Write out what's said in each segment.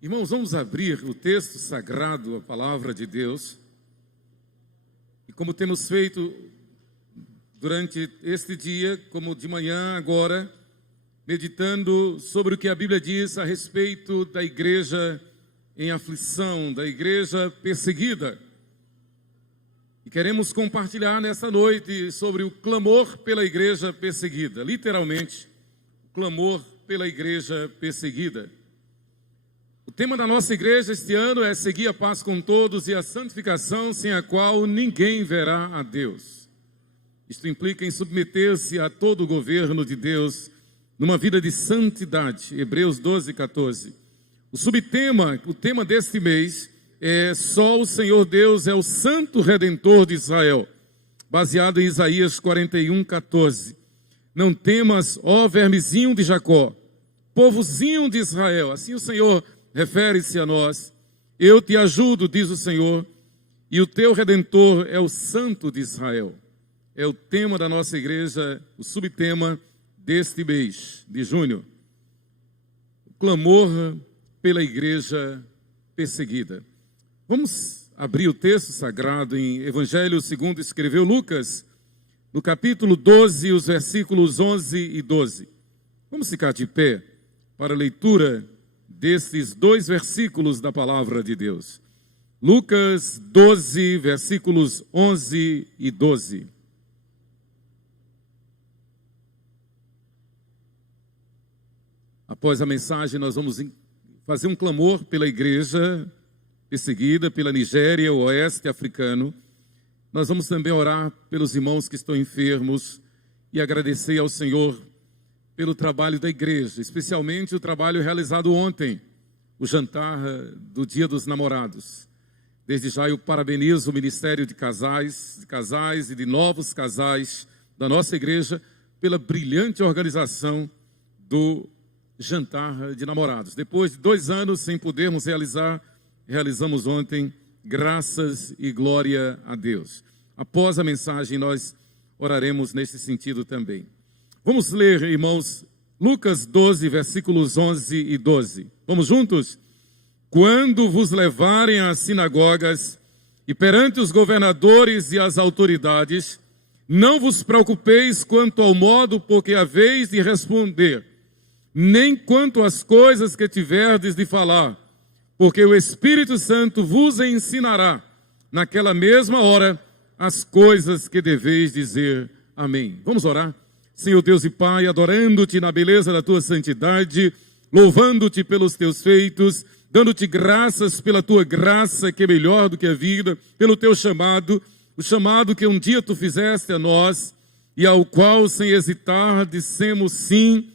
Irmãos, vamos abrir o texto sagrado, a palavra de Deus. E como temos feito durante este dia, como de manhã agora, meditando sobre o que a Bíblia diz a respeito da igreja em aflição, da igreja perseguida. E queremos compartilhar nessa noite sobre o clamor pela igreja perseguida, literalmente, o clamor pela igreja perseguida. O tema da nossa igreja este ano é seguir a paz com todos e a santificação, sem a qual ninguém verá a Deus. Isto implica em submeter-se a todo o governo de Deus numa vida de santidade. Hebreus 12, 14. O tema deste mês é só o Senhor Deus é o Santo Redentor de Israel, baseado em Isaías 41, 14. Não temas, ó vermezinho de Jacó, povozinho de Israel. Assim o Senhor refere-se a nós. Eu te ajudo, diz o Senhor, e o teu Redentor é o Santo de Israel. É o tema da nossa igreja, o subtema deste mês de junho. O clamor pela igreja perseguida. Vamos abrir o texto sagrado em Evangelho segundo escreveu Lucas, no capítulo 12, os versículos 11 e 12. Vamos ficar de pé para a leitura desses dois versículos da palavra de Deus. Lucas 12, versículos 11 e 12. Após a mensagem, nós vamos fazer um clamor pela igreja perseguida, pela Nigéria, o oeste africano. Nós vamos também orar pelos irmãos que estão enfermos e agradecer ao Senhor pelo trabalho da igreja, especialmente o trabalho realizado ontem, o jantar do Dia dos Namorados. Desde já eu parabenizo o Ministério de Casais e de novos casais da nossa igreja pela brilhante organização do jantar de namorados. Depois de 2 anos sem podermos realizamos ontem, graças e glória a Deus. Após a mensagem, nós oraremos nesse sentido também. Vamos ler, irmãos, Lucas 12, versículos 11 e 12. Vamos juntos? Quando vos levarem às sinagogas e perante os governadores e as autoridades, não vos preocupeis quanto ao modo por que haveis de responder, nem quanto às coisas que tiverdes de falar, porque o Espírito Santo vos ensinará, naquela mesma hora, as coisas que deveis dizer. Amém. Vamos orar? Senhor Deus e Pai, adorando-te na beleza da tua santidade, louvando-te pelos teus feitos, dando-te graças pela tua graça, que é melhor do que a vida, pelo teu chamado, o chamado que um dia tu fizeste a nós, e ao qual, sem hesitar, dissemos sim,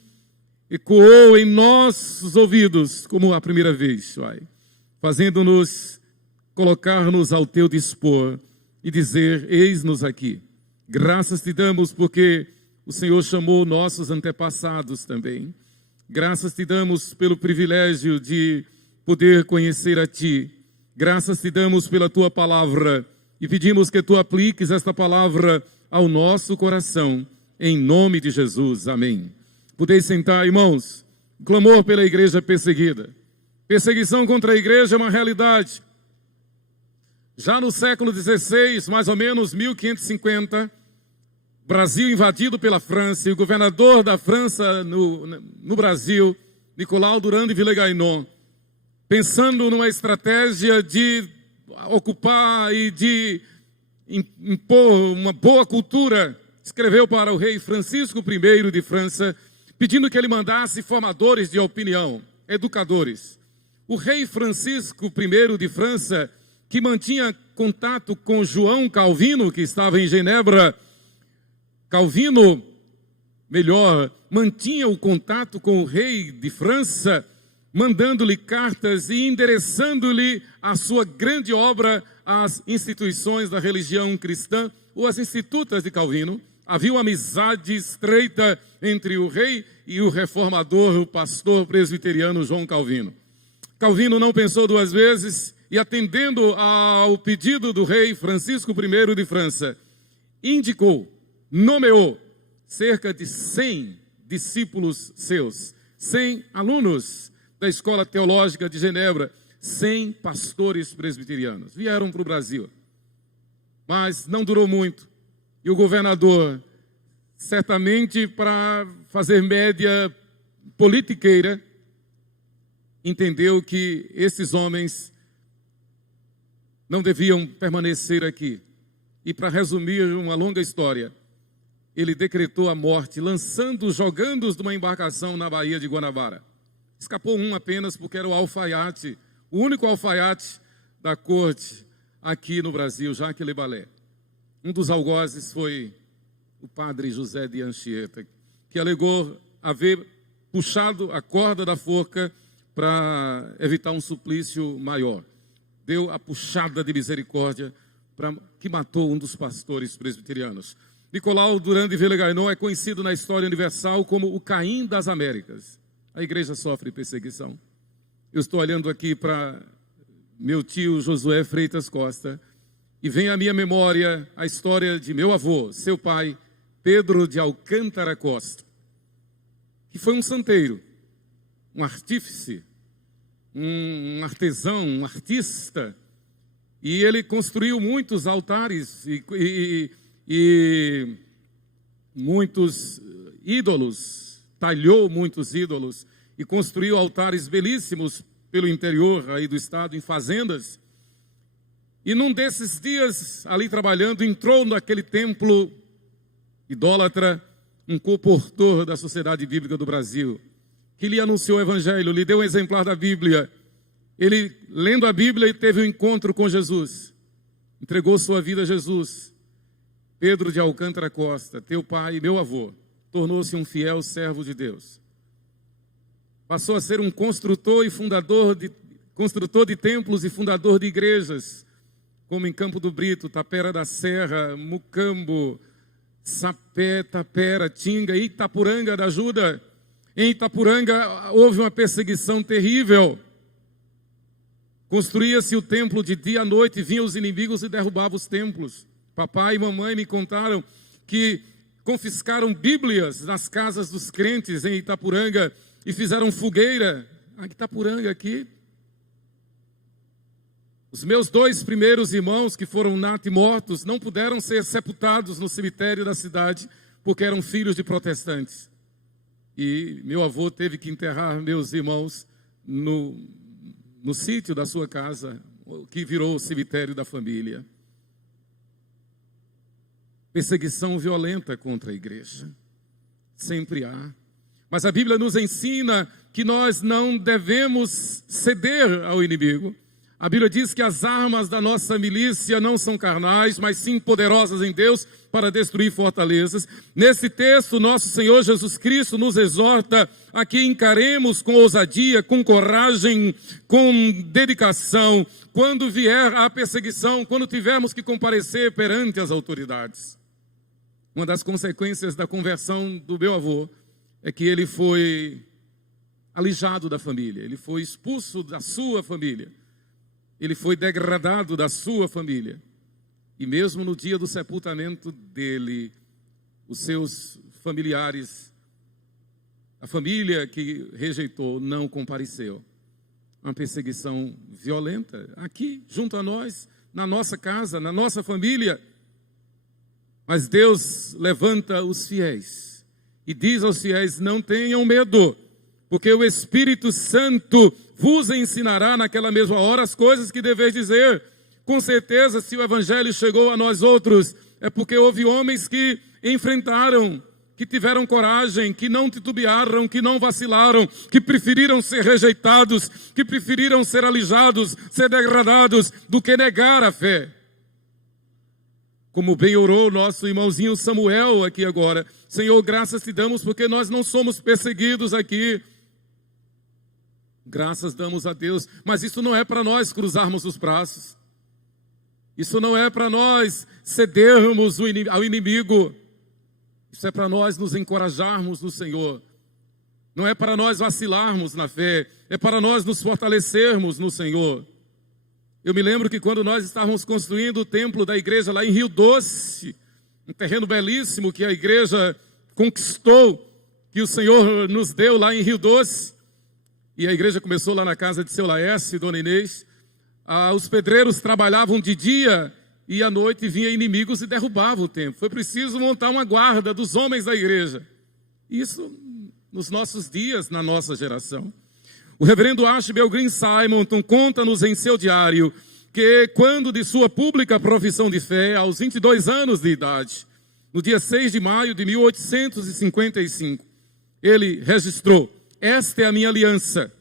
ecoou em nossos ouvidos, como a primeira vez, Pai, fazendo-nos colocar-nos ao teu dispor e dizer, eis-nos aqui. Graças te damos porque o Senhor chamou nossos antepassados também. Graças te damos pelo privilégio de poder conhecer a Ti. Graças te damos pela Tua palavra e pedimos que Tu apliques esta palavra ao nosso coração, em nome de Jesus. Amém. Podeis sentar, irmãos. Clamor pela igreja perseguida. Perseguição contra a igreja é uma realidade. Já no século XVI, mais ou menos 1550, Brasil invadido pela França, e o governador da França no Brasil, Nicolau Durand de Villegagnon, pensando numa estratégia de ocupar e de impor uma boa cultura, escreveu para o rei Francisco I de França, pedindo que ele mandasse formadores de opinião, educadores. O rei Francisco I de França, que mantinha contato com João Calvino, que estava em Genebra, mantinha o contato com o rei de França, mandando-lhe cartas e endereçando-lhe a sua grande obra às instituições da religião cristã, ou às institutas de Calvino. Havia uma amizade estreita entre o rei e o reformador, o pastor presbiteriano João Calvino. Calvino não pensou 2 vezes e, atendendo ao pedido do rei Francisco I de França, nomeou cerca de 100 discípulos seus, 100 alunos da Escola Teológica de Genebra, 100 pastores presbiterianos. Vieram para o Brasil, mas não durou muito. E o governador, certamente para fazer média politiqueira, entendeu que esses homens não deviam permanecer aqui. E para resumir uma longa história, ele decretou a morte, jogando-os de uma embarcação na Baía de Guanabara. Escapou um apenas, porque era o alfaiate, o único alfaiate da corte aqui no Brasil, Jacques Le Ballet. Um dos algozes foi o padre José de Anchieta, que alegou haver puxado a corda da forca para evitar um suplício maior. Deu a puxada de misericórdia que matou um dos pastores presbiterianos. Nicolau Durand de Villegagnon é conhecido na história universal como o Caim das Américas. A igreja sofre perseguição. Eu estou olhando aqui para meu tio Josué Freitas Costa e vem à minha memória a história de meu avô, seu pai, Pedro de Alcântara Costa, que foi um santeiro, um artífice, um artesão, um artista, e ele construiu muitos altares e muitos ídolos, talhou muitos ídolos e construiu altares belíssimos pelo interior aí do estado, em fazendas. E num desses dias, ali trabalhando, entrou naquele templo idólatra um comportor da Sociedade Bíblica do Brasil, que lhe anunciou o Evangelho, lhe deu um exemplar da Bíblia. Ele, lendo a Bíblia, teve um encontro com Jesus, entregou sua vida a Jesus. Pedro de Alcântara Costa, teu pai e meu avô, tornou-se um fiel servo de Deus. Passou a ser um construtor de templos e fundador de igrejas, como em Campo do Brito, Tapera da Serra, Mucambo, Sapé, Tapera, Tinga, Itapuranga da Ajuda. Em Itapuranga houve uma perseguição terrível. Construía-se o templo de dia à noite, vinham os inimigos e derrubavam os templos. Papai e mamãe me contaram que confiscaram bíblias nas casas dos crentes em Itapuranga e fizeram fogueira. Itapuranga aqui. Os meus 2 primeiros irmãos, que foram natimortos, não puderam ser sepultados no cemitério da cidade, porque eram filhos de protestantes. E meu avô teve que enterrar meus irmãos no sítio da sua casa, que virou o cemitério da família. Perseguição violenta contra a igreja. Sempre há. Mas a Bíblia nos ensina que nós não devemos ceder ao inimigo. A Bíblia diz que as armas da nossa milícia não são carnais, mas sim poderosas em Deus para destruir fortalezas. Nesse texto, nosso Senhor Jesus Cristo nos exorta a que encaremos com ousadia, com coragem, com dedicação, quando vier a perseguição, quando tivermos que comparecer perante as autoridades. Uma das consequências da conversão do meu avô é que ele foi alijado da família, ele foi expulso da sua família. Ele foi degradado da sua família. E mesmo no dia do sepultamento dele, os seus familiares, a família que rejeitou, não compareceu. Uma perseguição violenta aqui, junto a nós, na nossa casa, na nossa família. Mas Deus levanta os fiéis e diz aos fiéis: não tenham medo, porque o Espírito Santo vos ensinará naquela mesma hora as coisas que deveis dizer. Com certeza, se o Evangelho chegou a nós outros, é porque houve homens que enfrentaram, que tiveram coragem, que não titubearam, que não vacilaram, que preferiram ser rejeitados, que preferiram ser alijados, ser degradados, do que negar a fé. Como bem orou nosso irmãozinho Samuel aqui agora: Senhor, graças te damos porque nós não somos perseguidos aqui. Graças damos a Deus, mas isso não é para nós cruzarmos os braços. Isso não é para nós cedermos ao inimigo. Isso é para nós nos encorajarmos no Senhor. Não é para nós vacilarmos na fé, é para nós nos fortalecermos no Senhor. Eu me lembro que quando nós estávamos construindo o templo da igreja lá em Rio Doce, um terreno belíssimo que a igreja conquistou, que o Senhor nos deu lá em Rio Doce, e a igreja começou lá na casa de seu Laércio e Dona Inês, os pedreiros trabalhavam de dia e à noite vinham inimigos e derrubavam o templo. Foi preciso montar uma guarda dos homens da igreja. Isso nos nossos dias, na nossa geração. O reverendo Ashbel Green Simonton conta-nos em seu diário que quando de sua pública profissão de fé, aos 22 anos de idade, no dia 6 de maio de 1855, ele registrou: esta é a minha aliança.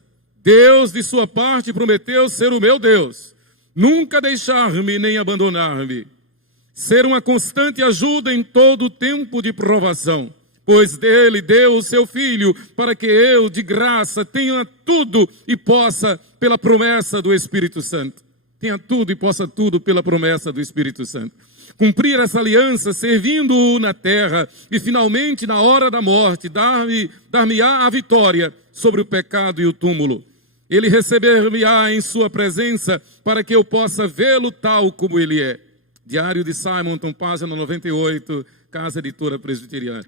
Deus de sua parte prometeu ser o meu Deus, nunca deixar-me nem abandonar-me, ser uma constante ajuda em todo o tempo de provação, pois dele deu o seu Filho, para que eu, de graça, tenha tudo e possa pela promessa do Espírito Santo. Tenha tudo e possa tudo pela promessa do Espírito Santo. Cumprir essa aliança, servindo-o na terra, e finalmente, na hora da morte, dar-me-á a vitória sobre o pecado e o túmulo. Ele receber-me-á em sua presença, para que eu possa vê-lo tal como ele é. Diário de Simonton, página 98, Casa Editora Presbiteriana.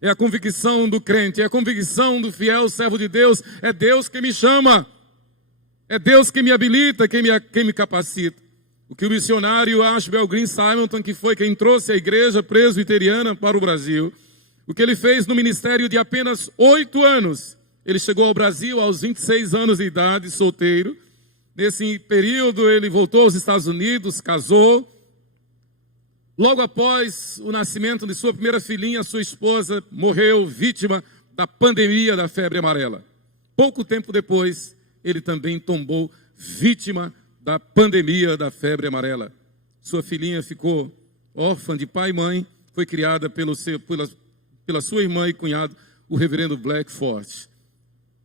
É a convicção do crente, é a convicção do fiel servo de Deus. É Deus que me chama, é Deus que me habilita, quem me capacita. O que o missionário Ashbel Green Simonton, que foi quem trouxe a igreja presbiteriana para o Brasil, o que ele fez no ministério de apenas 8 anos, ele chegou ao Brasil aos 26 anos de idade, solteiro. Nesse período ele voltou aos Estados Unidos, casou. Logo após o nascimento de sua primeira filhinha, sua esposa morreu vítima da pandemia da febre amarela. Pouco tempo depois, ele também tombou vítima da pandemia da febre amarela. Sua filhinha ficou órfã de pai e mãe, foi criada pela sua irmã e cunhado, o reverendo Blackford,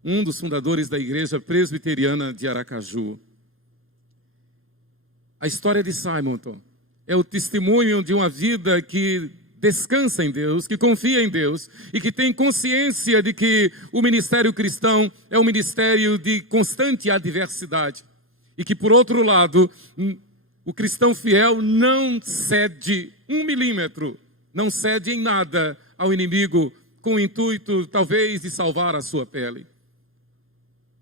um dos fundadores da igreja presbiteriana de Aracaju. A história de Simonton é o testemunho de uma vida que descansa em Deus, que confia em Deus e que tem consciência de que o ministério cristão é um ministério de constante adversidade. E que, por outro lado, o cristão fiel não cede 1 milímetro, não cede em nada ao inimigo com o intuito, talvez, de salvar a sua pele.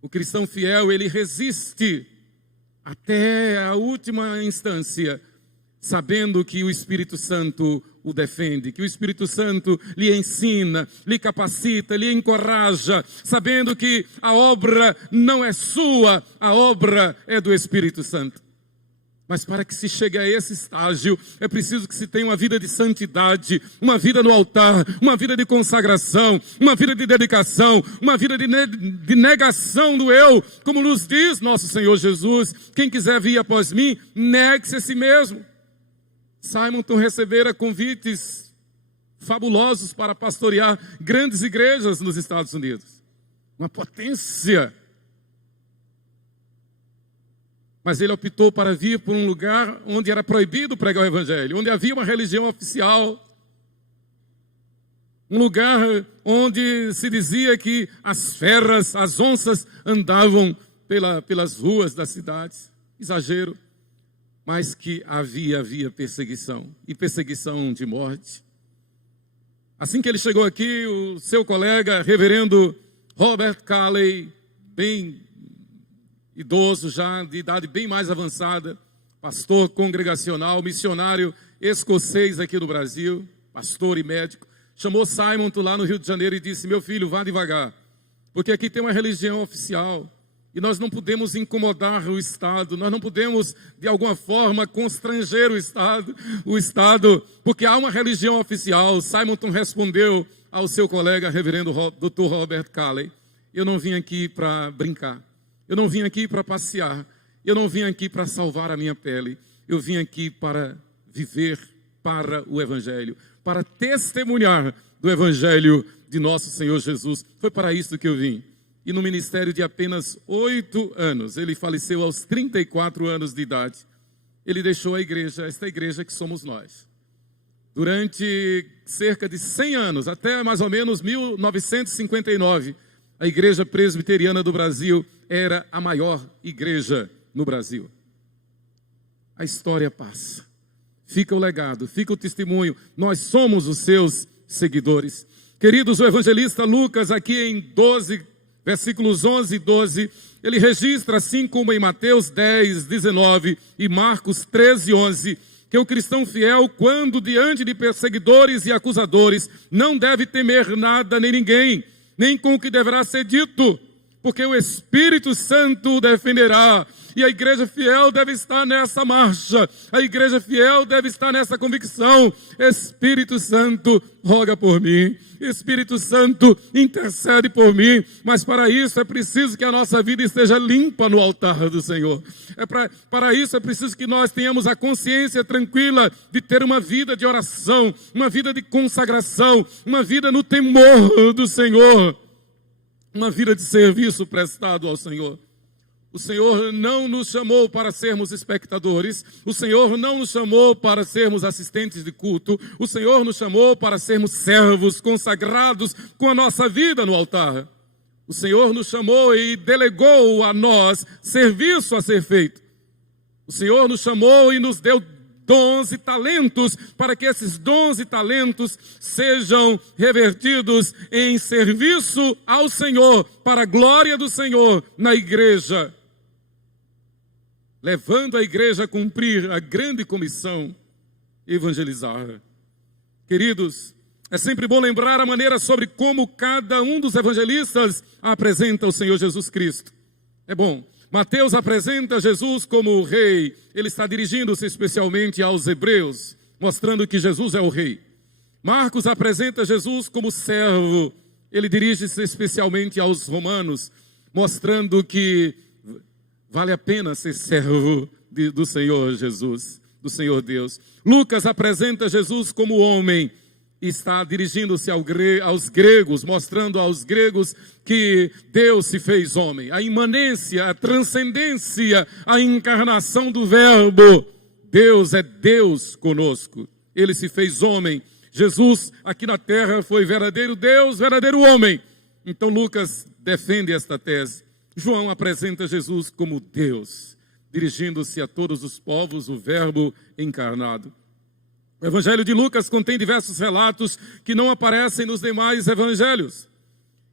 O cristão fiel, ele resiste até a última instância, sabendo que o Espírito Santo o defende, que o Espírito Santo lhe ensina, lhe capacita, lhe encoraja, sabendo que a obra não é sua, a obra é do Espírito Santo. Mas para que se chegue a esse estágio, é preciso que se tenha uma vida de santidade, uma vida no altar, uma vida de consagração, uma vida de dedicação, uma vida de negação do eu, como nos diz nosso Senhor Jesus: quem quiser vir após mim, negue-se a si mesmo. Simonton recebera convites fabulosos para pastorear grandes igrejas nos Estados Unidos. Uma potência. Mas ele optou para vir por um lugar onde era proibido pregar o evangelho, onde havia uma religião oficial, um lugar onde se dizia que as feras, as onças andavam pelas ruas das cidades. Exagero. Mas que havia perseguição, e perseguição de morte. Assim que ele chegou aqui, o seu colega, reverendo Robert Calley, bem idoso já, de idade bem mais avançada, pastor congregacional, missionário escocês aqui do Brasil, pastor e médico, chamou Simonton lá no Rio de Janeiro e disse: meu filho, vá devagar, porque aqui tem uma religião oficial, e nós não podemos incomodar o Estado, nós não podemos, de alguma forma, constranger o Estado, porque há uma religião oficial. Simonton respondeu ao seu colega, reverendo Dr. Robert Calley: eu não vim aqui para brincar, eu não vim aqui para passear, eu não vim aqui para salvar a minha pele, eu vim aqui para viver para o Evangelho, para testemunhar do Evangelho de nosso Senhor Jesus. Foi para isso que eu vim. E no ministério de apenas 8 anos, ele faleceu aos 34 anos de idade, ele deixou a igreja, esta igreja que somos nós. Durante cerca de 100 anos, até mais ou menos 1959, a Igreja Presbiteriana do Brasil era a maior igreja no Brasil. A história passa, fica o legado, fica o testemunho, nós somos os seus seguidores. Queridos, o evangelista Lucas, aqui em 12 versículos 11 e 12, ele registra, assim como em Mateus 10, 19 e Marcos 13, 11, que o cristão fiel, quando diante de perseguidores e acusadores, não deve temer nada nem ninguém, nem com o que deverá ser dito, porque o Espírito Santo o defenderá. E a igreja fiel deve estar nessa marcha, a igreja fiel deve estar nessa convicção. Espírito Santo, roga por mim. Espírito Santo, intercede por mim. Mas para isso é preciso que a nossa vida esteja limpa no altar do Senhor. Para isso é preciso que nós tenhamos a consciência tranquila de ter uma vida de oração, uma vida de consagração, uma vida no temor do Senhor, uma vida de serviço prestado ao Senhor. O Senhor não nos chamou para sermos espectadores, o Senhor não nos chamou para sermos assistentes de culto, o Senhor nos chamou para sermos servos consagrados com a nossa vida no altar. O Senhor nos chamou e delegou a nós serviço a ser feito. O Senhor nos chamou e nos deu dons e talentos, para que esses dons e talentos sejam revertidos em serviço ao Senhor, para a glória do Senhor na igreja, levando a igreja a cumprir a grande comissão, evangelizar. Queridos, é sempre bom lembrar a maneira sobre como cada um dos evangelistas apresenta o Senhor Jesus Cristo. É bom. Mateus apresenta Jesus como o rei. Ele está dirigindo-se especialmente aos hebreus, mostrando que Jesus é o rei. Marcos apresenta Jesus como servo. Ele dirige-se especialmente aos romanos, mostrando que vale a pena ser servo do Senhor Jesus, do Senhor Deus. Lucas apresenta Jesus como homem. Está dirigindo-se aos gregos, mostrando aos gregos que Deus se fez homem. A imanência, a transcendência, a encarnação do verbo. Deus é Deus conosco. Ele se fez homem. Jesus aqui na terra foi verdadeiro Deus, verdadeiro homem. Então Lucas defende esta tese. João apresenta Jesus como Deus, dirigindo-se a todos os povos, o verbo encarnado. O Evangelho de Lucas contém diversos relatos que não aparecem nos demais evangelhos.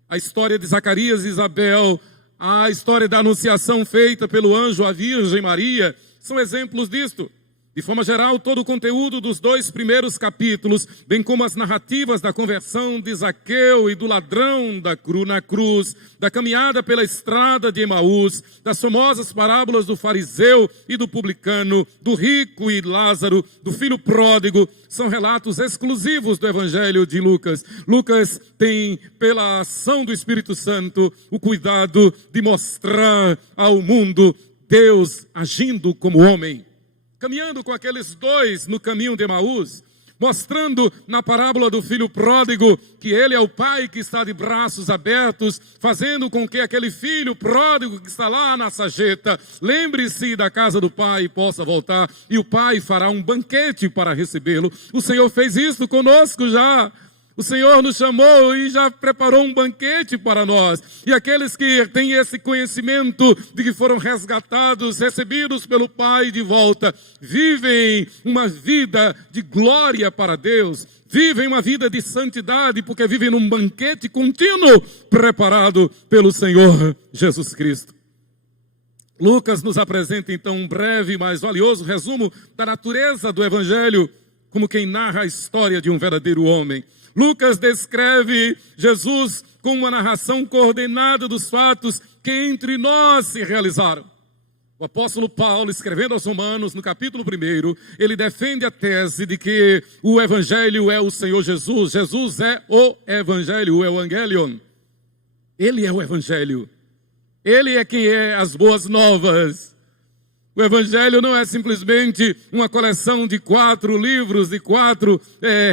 A história de Zacarias e Isabel, a história da anunciação feita pelo anjo à Virgem Maria, são exemplos disto. De forma geral, todo o conteúdo dos 2 primeiros capítulos, bem como as narrativas da conversão de Zaqueu e do ladrão na cruz, da caminhada pela estrada de Emaús, das famosas parábolas do fariseu e do publicano, do rico e Lázaro, do filho pródigo, são relatos exclusivos do Evangelho de Lucas. Lucas tem, pela ação do Espírito Santo, o cuidado de mostrar ao mundo Deus agindo como homem, caminhando com aqueles dois no caminho de Emaús, mostrando na parábola do filho pródigo que ele é o pai que está de braços abertos, fazendo com que aquele filho pródigo que está lá na sarjeta lembre-se da casa do pai e possa voltar, e o pai fará um banquete para recebê-lo. O Senhor fez isso conosco já. O Senhor nos chamou e já preparou um banquete para nós. E aqueles que têm esse conhecimento de que foram resgatados, recebidos pelo Pai de volta, vivem uma vida de glória para Deus, vivem uma vida de santidade, porque vivem num banquete contínuo preparado pelo Senhor Jesus Cristo. Lucas nos apresenta então um breve, mas valioso resumo da natureza do Evangelho, como quem narra a história de um verdadeiro homem. Lucas descreve Jesus com uma narração coordenada dos fatos que entre nós se realizaram. O apóstolo Paulo, escrevendo aos Romanos, no capítulo 1, ele defende a tese de que o Evangelho é o Senhor Jesus. Jesus é o Evangelho, o Evangelion. Ele é o Evangelho. Ele é quem é as boas novas. O Evangelho não é simplesmente uma coleção de 4 livros, de 4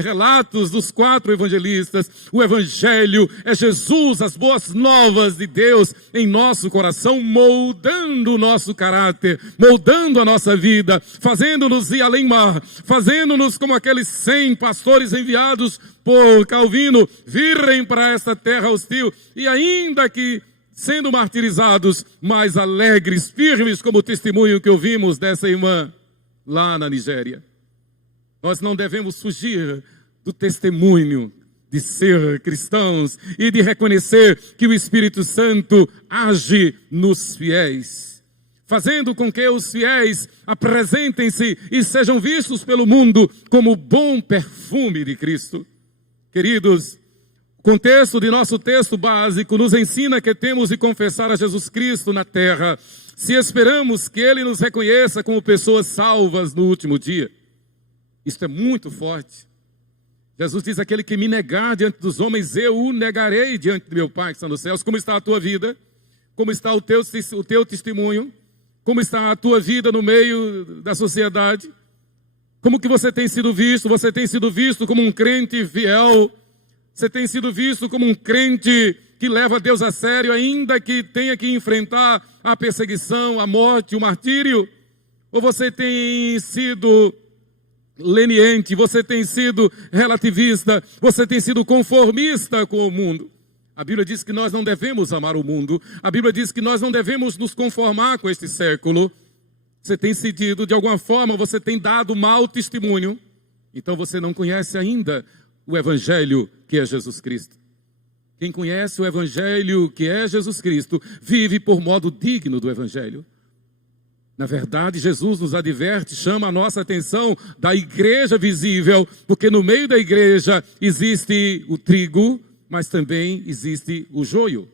relatos dos 4 evangelistas. O Evangelho é Jesus, as boas novas de Deus em nosso coração, moldando o nosso caráter, moldando a nossa vida, fazendo-nos ir além mar, fazendo-nos como aqueles 100 pastores enviados por Calvino, virem para esta terra hostil, e ainda que sendo martirizados, mas alegres, firmes, como o testemunho que ouvimos dessa irmã lá na Nigéria. Nós não devemos fugir do testemunho de ser cristãos e de reconhecer que o Espírito Santo age nos fiéis, fazendo com que os fiéis apresentem-se e sejam vistos pelo mundo como o bom perfume de Cristo. Queridos, o contexto de nosso texto básico nos ensina que temos de confessar a Jesus Cristo na terra, se esperamos que Ele nos reconheça como pessoas salvas no último dia. Isto é muito forte. Jesus diz: aquele que me negar diante dos homens, eu o negarei diante de meu Pai que está nos céus. Como está a tua vida? Como está o teu testemunho? Como está a tua vida no meio da sociedade? Como que você tem sido visto? Você tem sido visto como um crente fiel? Você tem sido visto como um crente que leva Deus a sério, ainda que tenha que enfrentar a perseguição, a morte, o martírio? Ou você tem sido leniente, você tem sido relativista, você tem sido conformista com o mundo? A Bíblia diz que nós não devemos amar o mundo. A Bíblia diz que nós não devemos nos conformar com este século. Você tem cedido, de alguma forma, você tem dado mau testemunho. Então você não conhece ainda o Evangelho que é Jesus Cristo. Quem conhece o Evangelho que é Jesus Cristo, vive por modo digno do Evangelho. Na verdade, Jesus nos adverte, chama a nossa atenção da igreja visível, porque no meio da igreja existe o trigo, mas também existe o joio.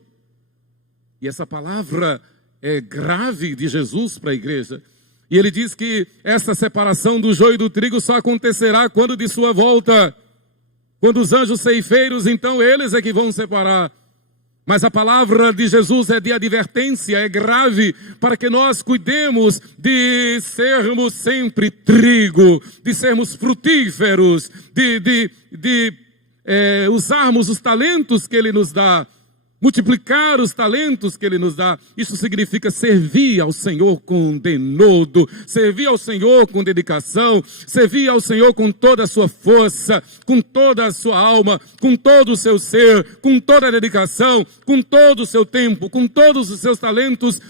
E essa palavra é grave de Jesus para a igreja. E ele diz que essa separação do joio e do trigo só acontecerá quando de sua volta, quando os anjos ceifeiros, então eles é que vão separar. Mas a palavra de Jesus é de advertência, é grave, para que nós cuidemos de sermos sempre trigo, de sermos frutíferos, de usarmos os talentos que Ele nos dá, multiplicar os talentos que Ele nos dá. Isso significa servir ao Senhor com denodo, servir ao Senhor com dedicação, servir ao Senhor com toda a sua força, com toda a sua alma, com todo o seu ser, com toda a dedicação, com todo o seu tempo, com todos os seus talentos,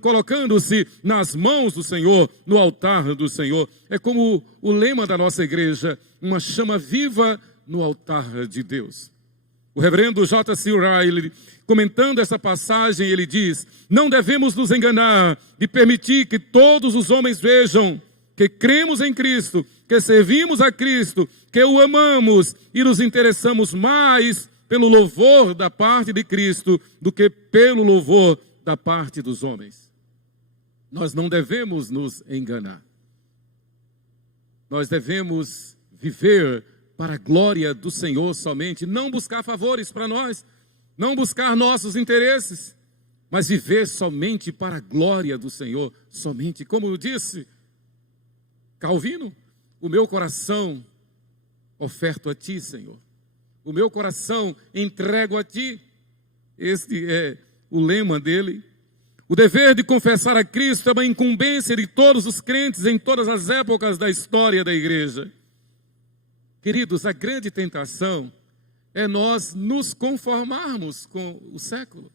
colocando-se nas mãos do Senhor, no altar do Senhor. É como o lema da nossa igreja: uma chama viva no altar de Deus. O reverendo J.C. Ryle, comentando essa passagem, ele diz: não devemos nos enganar de permitir que todos os homens vejam que cremos em Cristo, que servimos a Cristo, que o amamos e nos interessamos mais pelo louvor da parte de Cristo do que pelo louvor da parte dos homens. Nós não devemos nos enganar. Nós devemos viver para a glória do Senhor somente, não buscar favores para nós, não buscar nossos interesses, mas viver somente para a glória do Senhor somente. Como disse Calvino: o meu coração oferto a Ti, Senhor, o meu coração entrego a Ti. Este é o lema dele. O dever de confessar a Cristo é uma incumbência de todos os crentes em todas as épocas da história da igreja. Queridos, a grande tentação é nós nos conformarmos com o século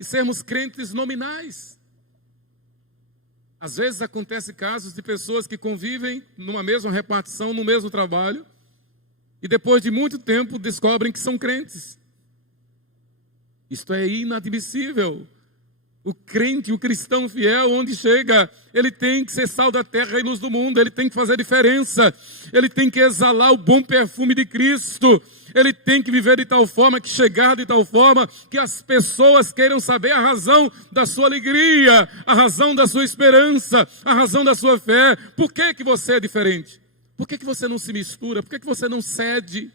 e sermos crentes nominais. Às vezes acontece casos de pessoas que convivem numa mesma repartição, no mesmo trabalho, e depois de muito tempo descobrem que são crentes. Isto é inadmissível. O crente, o cristão fiel, onde chega, ele tem que ser sal da terra e luz do mundo, ele tem que fazer diferença, ele tem que exalar o bom perfume de Cristo, ele tem que viver de tal forma, que chegar de tal forma, que as pessoas queiram saber a razão da sua alegria, a razão da sua esperança, a razão da sua fé. Por que que você é diferente? Por que que você não se mistura? Por que que você não cede?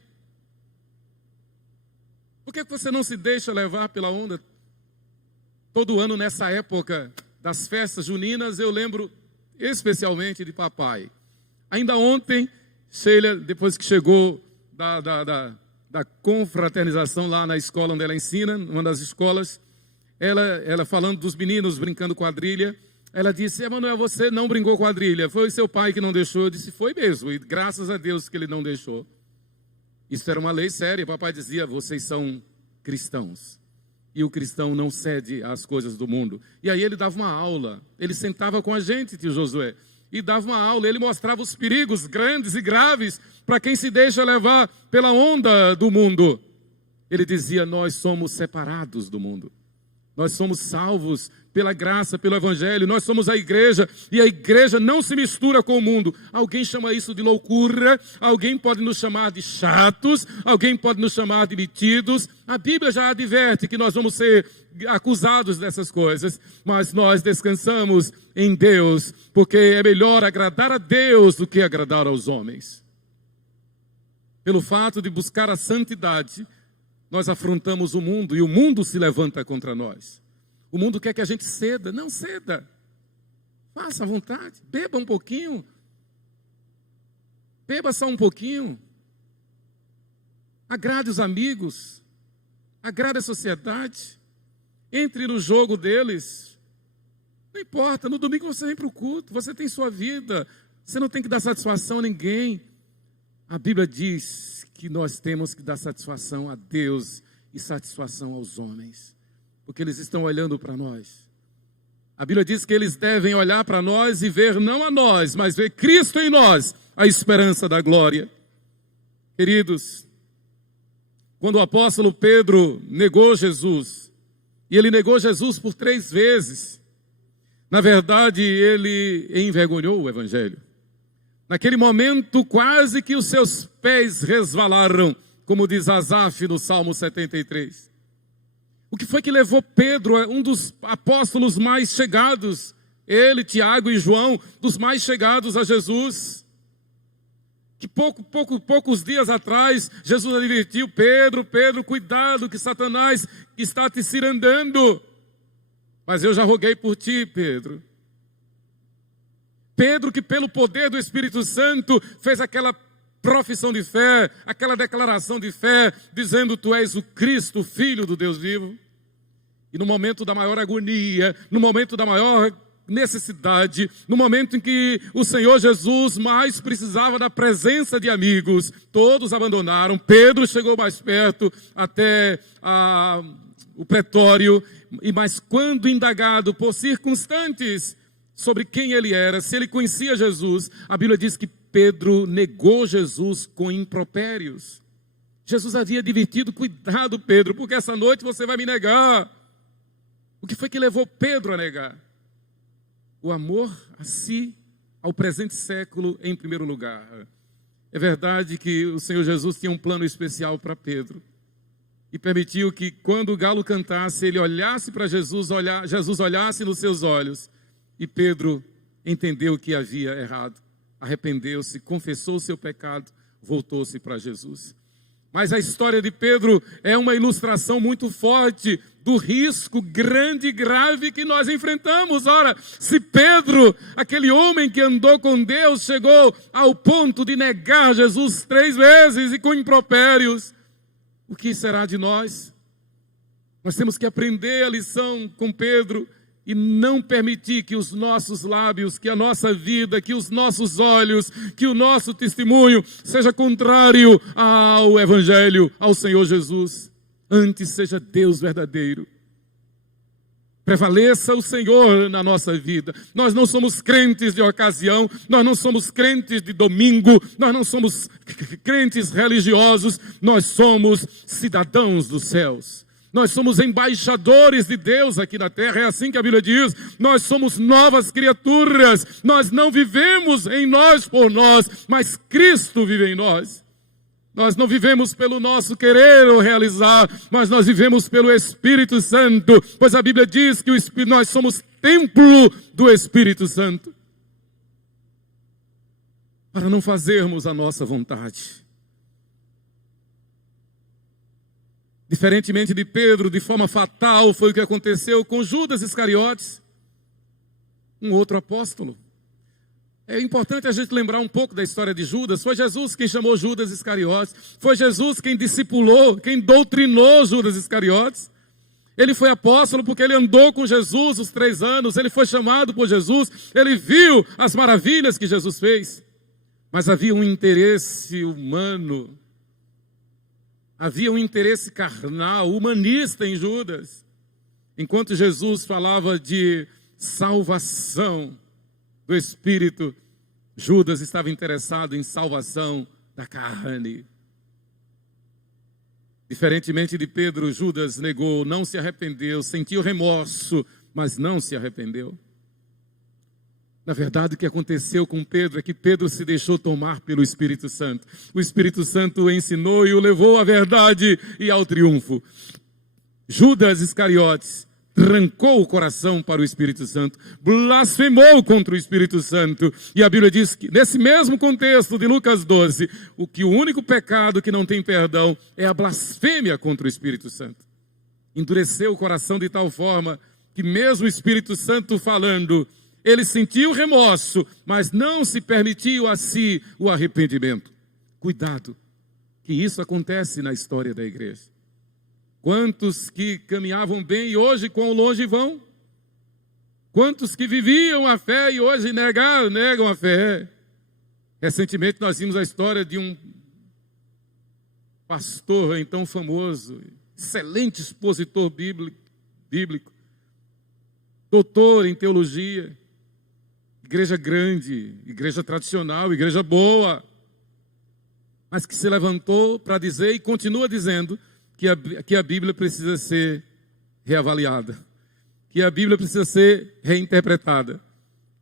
Por que que você não se deixa levar pela onda? Todo ano, nessa época das festas juninas, eu lembro especialmente de papai. Ainda ontem, Sheila, depois que chegou da confraternização lá na escola onde ela ensina, uma das escolas, ela falando dos meninos brincando quadrilha, ela disse: Emanuel, você não brincou quadrilha, foi seu pai que não deixou. Eu disse: foi mesmo, e graças a Deus que ele não deixou. Isso era uma lei séria. Papai dizia: vocês são cristãos. E o cristão não cede às coisas do mundo. E aí ele dava uma aula, ele sentava com a gente, tio Josué, e dava uma aula. Ele mostrava os perigos grandes e graves para quem se deixa levar pela onda do mundo. Ele dizia: nós somos separados do mundo. Nós somos salvos pela graça, pelo Evangelho. Nós somos a igreja, e a igreja não se mistura com o mundo. Alguém chama isso de loucura, alguém pode nos chamar de chatos, alguém pode nos chamar de metidos. A Bíblia já adverte que nós vamos ser acusados dessas coisas, mas nós descansamos em Deus, porque é melhor agradar a Deus do que agradar aos homens. Pelo fato de buscar a santidade, nós afrontamos o mundo, e o mundo se levanta contra nós. O mundo quer que a gente ceda. Não ceda. Faça à vontade. Beba um pouquinho. Beba só um pouquinho. Agrade os amigos. Agrade a sociedade. Entre no jogo deles. Não importa, no domingo você vem para o culto. Você tem sua vida. Você não tem que dar satisfação a ninguém. A Bíblia diz que nós temos que dar satisfação a Deus e satisfação aos homens, porque eles estão olhando para nós. A Bíblia diz que eles devem olhar para nós e ver não a nós, mas ver Cristo em nós, a esperança da glória. Queridos, quando o apóstolo Pedro negou Jesus, e ele negou Jesus por 3 vezes, na verdade ele envergonhou o Evangelho. Naquele momento, quase que os seus pés resvalaram, como diz Asaf no Salmo 73. O que foi que levou Pedro, um dos apóstolos mais chegados, ele, Tiago e João, dos mais chegados a Jesus, que poucos dias atrás, Jesus advertiu: Pedro, cuidado que Satanás está te cirandando. Mas eu já roguei por ti, Pedro. Pedro, que pelo poder do Espírito Santo fez aquela profissão de fé, aquela declaração de fé, dizendo: tu és o Cristo, o Filho do Deus vivo. E no momento da maior agonia, no momento da maior necessidade, no momento em que o Senhor Jesus mais precisava da presença de amigos, todos abandonaram. Pedro chegou mais perto até o pretório, mas quando indagado por circunstantes sobre quem ele era, se ele conhecia Jesus, a Bíblia diz que Pedro negou Jesus com impropérios. Jesus havia advertido: cuidado, Pedro, porque essa noite você vai me negar. O que foi que levou Pedro a negar? O amor a si, ao presente século, em primeiro lugar. É verdade que o Senhor Jesus tinha um plano especial para Pedro, e permitiu que quando o galo cantasse, ele olhasse para Jesus, Jesus olhasse nos seus olhos, e Pedro entendeu que havia errado, arrependeu-se, confessou o seu pecado, voltou-se para Jesus. Mas a história de Pedro é uma ilustração muito forte do risco grande e grave que nós enfrentamos. Ora, se Pedro, aquele homem que andou com Deus, chegou ao ponto de negar Jesus 3 vezes e com impropérios, o que será de nós? Nós temos que aprender a lição com Pedro e não permitir que os nossos lábios, que a nossa vida, que os nossos olhos, que o nosso testemunho seja contrário ao Evangelho, ao Senhor Jesus. Antes seja Deus verdadeiro. Prevaleça o Senhor na nossa vida. Nós não somos crentes de ocasião, nós não somos crentes de domingo, nós não somos crentes religiosos, nós somos cidadãos dos céus. Nós somos embaixadores de Deus aqui na terra, é assim que a Bíblia diz. Nós somos novas criaturas, nós não vivemos em nós por nós, mas Cristo vive em nós. Nós não vivemos pelo nosso querer ou realizar, mas nós vivemos pelo Espírito Santo, pois a Bíblia diz que nós somos templo do Espírito Santo. Para não fazermos a nossa vontade. Diferentemente de Pedro, de forma fatal, foi o que aconteceu com Judas Iscariotes, um outro apóstolo. É importante a gente lembrar um pouco da história de Judas. Foi Jesus quem chamou Judas Iscariotes. Foi Jesus quem discipulou, quem doutrinou Judas Iscariotes. Ele foi apóstolo porque ele andou com Jesus os 3 anos. Ele foi chamado por Jesus. Ele viu as maravilhas que Jesus fez. Mas havia um interesse humano. Havia um interesse carnal, humanista em Judas. Enquanto Jesus falava de salvação do Espírito, Judas estava interessado em salvação da carne. Diferentemente de Pedro, Judas negou, não se arrependeu, sentiu remorso, mas não se arrependeu. Na verdade, o que aconteceu com Pedro é que Pedro se deixou tomar pelo Espírito Santo. O Espírito Santo o ensinou e o levou à verdade e ao triunfo. Judas Iscariotes trancou o coração para o Espírito Santo, blasfemou contra o Espírito Santo. E a Bíblia diz que, nesse mesmo contexto de Lucas 12, o único pecado que não tem perdão é a blasfêmia contra o Espírito Santo. Endureceu o coração de tal forma que mesmo o Espírito Santo falando, ele sentiu remorso, mas não se permitiu a si o arrependimento. Cuidado, que isso acontece na história da igreja. Quantos que caminhavam bem e hoje quão longe vão? Quantos que viviam a fé e hoje negam a fé? Recentemente nós vimos a história de um pastor então famoso, excelente expositor bíblico, doutor em teologia, igreja grande, igreja tradicional, igreja boa, mas que se levantou para dizer e continua dizendo que a Bíblia precisa ser reavaliada, que a Bíblia precisa ser reinterpretada,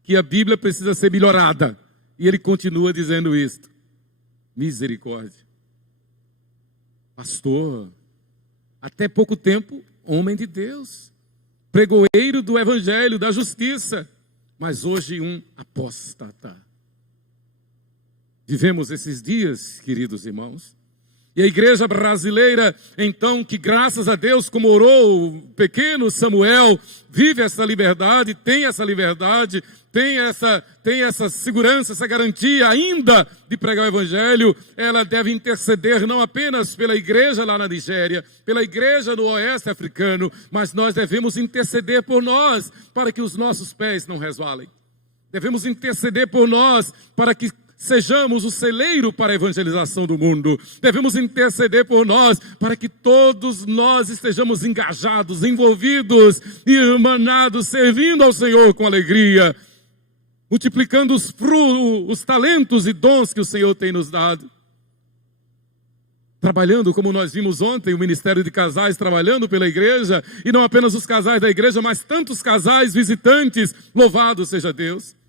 que a Bíblia precisa ser melhorada. E ele continua dizendo isto. Misericórdia. Pastor, até pouco tempo, homem de Deus, pregoeiro do Evangelho, da justiça, mas hoje um apóstata. Vivemos esses dias, queridos irmãos, e a igreja brasileira, então, que graças a Deus, como orou o pequeno Samuel, vive essa liberdade, tem essa segurança, essa garantia ainda de pregar o Evangelho. Ela deve interceder não apenas pela igreja lá na Nigéria, pela igreja no oeste africano, mas nós devemos interceder por nós, para que os nossos pés não resvalem. Devemos interceder por nós, para que sejamos o celeiro para a evangelização do mundo. Devemos interceder por nós, para que todos nós estejamos engajados, envolvidos, irmanados, servindo ao Senhor com alegria, multiplicando os talentos e dons que o Senhor tem nos dado. Trabalhando, como nós vimos ontem, o Ministério de Casais trabalhando pela igreja, e não apenas os casais da igreja, mas tantos casais visitantes, louvado seja Deus.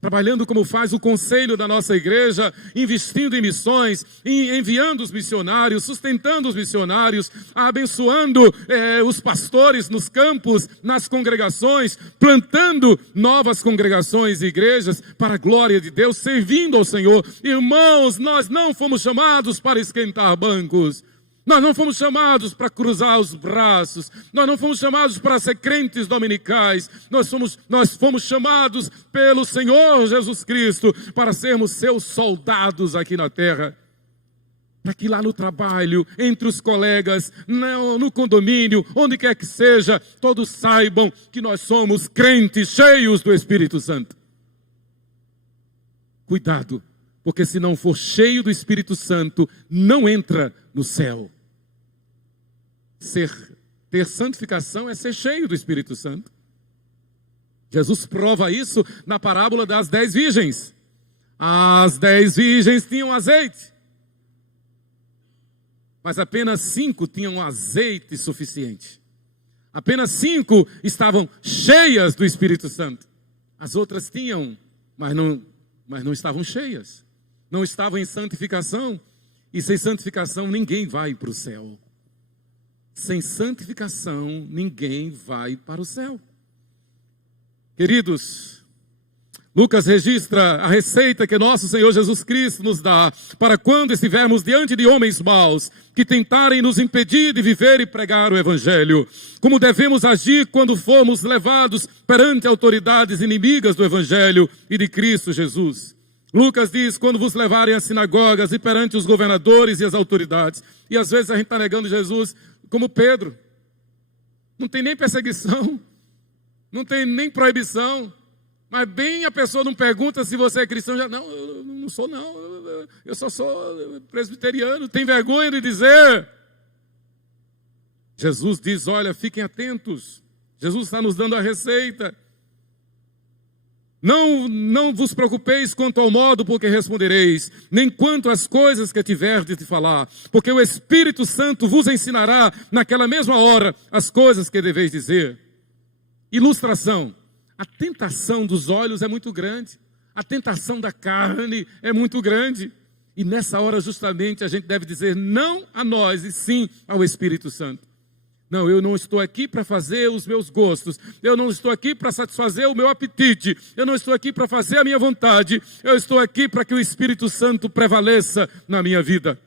Trabalhando como faz o conselho da nossa igreja, investindo em missões, enviando os missionários, sustentando os missionários, abençoando os pastores nos campos, nas congregações, plantando novas congregações e igrejas para a glória de Deus, servindo ao Senhor. Irmãos, nós não fomos chamados para esquentar bancos. Nós não fomos chamados para cruzar os braços, nós não fomos chamados para ser crentes dominicais, nós fomos chamados pelo Senhor Jesus Cristo para sermos seus soldados aqui na terra. Para que lá no trabalho, entre os colegas, no condomínio, onde quer que seja, todos saibam que nós somos crentes cheios do Espírito Santo. Cuidado, porque se não for cheio do Espírito Santo, não entra no céu. Ter santificação é ser cheio do Espírito Santo. Jesus prova isso na parábola das 10 virgens. As 10 virgens tinham azeite, mas apenas 5 tinham azeite suficiente. Apenas 5 estavam cheias do Espírito Santo. As outras tinham, mas não estavam cheias. Não estavam em santificação. E sem santificação ninguém vai para o céu. Sem santificação ninguém vai para o céu. Queridos, Lucas registra a receita que nosso Senhor Jesus Cristo nos dá para quando estivermos diante de homens maus que tentarem nos impedir de viver e pregar o Evangelho. Como devemos agir quando formos levados perante autoridades inimigas do Evangelho e de Cristo Jesus. Lucas diz, quando vos levarem às sinagogas e perante os governadores e as autoridades. E às vezes a gente está negando Jesus como Pedro. Não tem nem perseguição, não tem nem proibição. Mas bem a pessoa não pergunta se você é cristão. Já, não, eu não sou não, eu só sou presbiteriano. Tem vergonha de dizer. Jesus diz, olha, fiquem atentos. Jesus está nos dando a receita. Não vos preocupeis quanto ao modo por que respondereis, nem quanto às coisas que tiverdes de falar, porque o Espírito Santo vos ensinará naquela mesma hora as coisas que deveis dizer. Ilustração: a tentação dos olhos é muito grande, a tentação da carne é muito grande, e nessa hora justamente a gente deve dizer não a nós e sim ao Espírito Santo. Não, eu não estou aqui para fazer os meus gostos, eu não estou aqui para satisfazer o meu apetite, eu não estou aqui para fazer a minha vontade, eu estou aqui para que o Espírito Santo prevaleça na minha vida.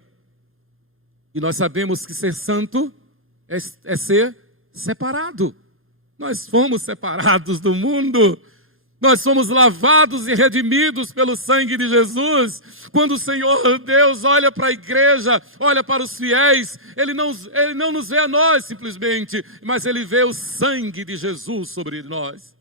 E nós sabemos que ser santo é ser separado. Nós fomos separados do mundo, nós somos lavados e redimidos pelo sangue de Jesus. Quando o Senhor Deus olha para a igreja, olha para os fiéis, Ele não nos vê a nós simplesmente, mas Ele vê o sangue de Jesus sobre nós.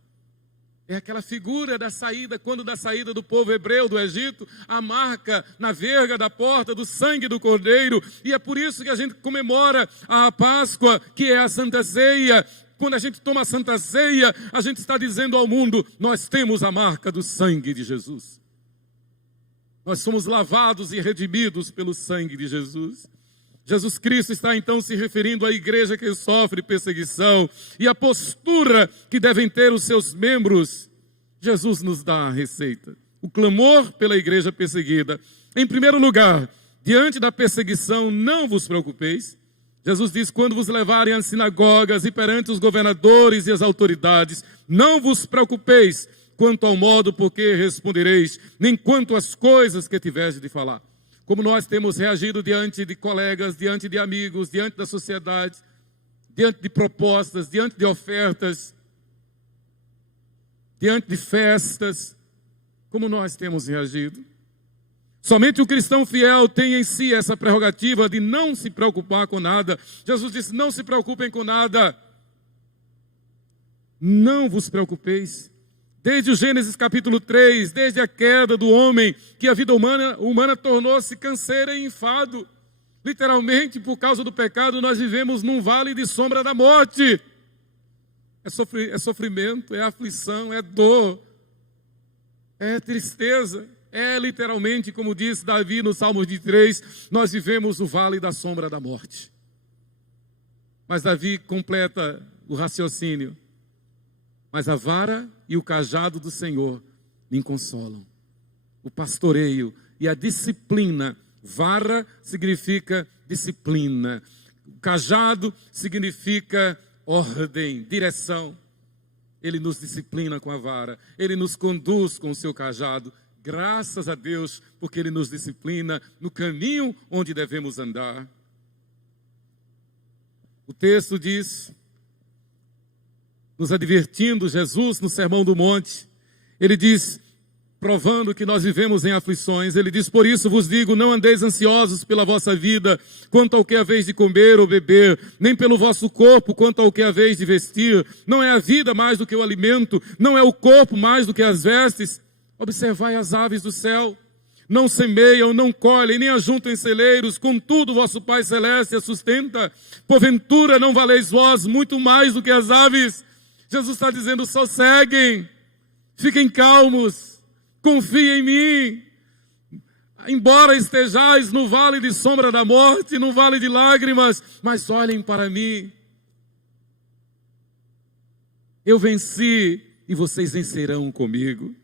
É aquela figura da saída, quando da saída do povo hebreu do Egito, a marca na verga da porta do sangue do Cordeiro. E é por isso que a gente comemora a Páscoa, que é a Santa Ceia. Quando a gente toma a Santa Ceia, a gente está dizendo ao mundo: nós temos a marca do sangue de Jesus. Nós somos lavados e redimidos pelo sangue de Jesus. Jesus Cristo está então se referindo à igreja que sofre perseguição e a postura que devem ter os seus membros. Jesus nos dá a receita. O clamor pela igreja perseguida. Em primeiro lugar, diante da perseguição, não vos preocupeis. Jesus diz: quando vos levarem às sinagogas e perante os governadores e as autoridades, não vos preocupeis quanto ao modo por que respondereis, nem quanto às coisas que tiveres de falar. Como nós temos reagido diante de colegas, diante de amigos, diante da sociedade, diante de propostas, diante de ofertas, diante de festas, como nós temos reagido? Somente o cristão fiel tem em si essa prerrogativa de não se preocupar com nada. Jesus disse: não se preocupem com nada. Não vos preocupeis. Desde o Gênesis capítulo 3, desde a queda do homem, que a vida humana tornou-se canseira e enfado. Literalmente, por causa do pecado, nós vivemos num vale de sombra da morte. É sofrimento, é aflição, é dor, é tristeza. É literalmente, como disse Davi no Salmo 23, nós vivemos o vale da sombra da morte. Mas Davi completa o raciocínio: mas a vara e o cajado do Senhor me consolam. O pastoreio e a disciplina. Vara significa disciplina. O cajado significa ordem, direção. Ele nos disciplina com a vara, Ele nos conduz com o seu cajado. Graças a Deus, porque Ele nos disciplina no caminho onde devemos andar. O texto diz, nos advertindo, Jesus no Sermão do Monte, Ele diz, provando que nós vivemos em aflições, Ele diz: por isso vos digo, não andeis ansiosos pela vossa vida, quanto ao que haveis de comer ou beber, nem pelo vosso corpo, quanto ao que haveis de vestir. Não é a vida mais do que o alimento, não é o corpo mais do que as vestes. Observai as aves do céu, não semeiam, não colhem, nem ajuntam em celeiros, contudo vosso Pai Celeste as sustenta. Porventura não valeis vós muito mais do que as aves? Jesus está dizendo: sosseguem, fiquem calmos, confiem em mim. Embora estejais no vale de sombra da morte, no vale de lágrimas, mas olhem para mim. Eu venci e vocês vencerão comigo.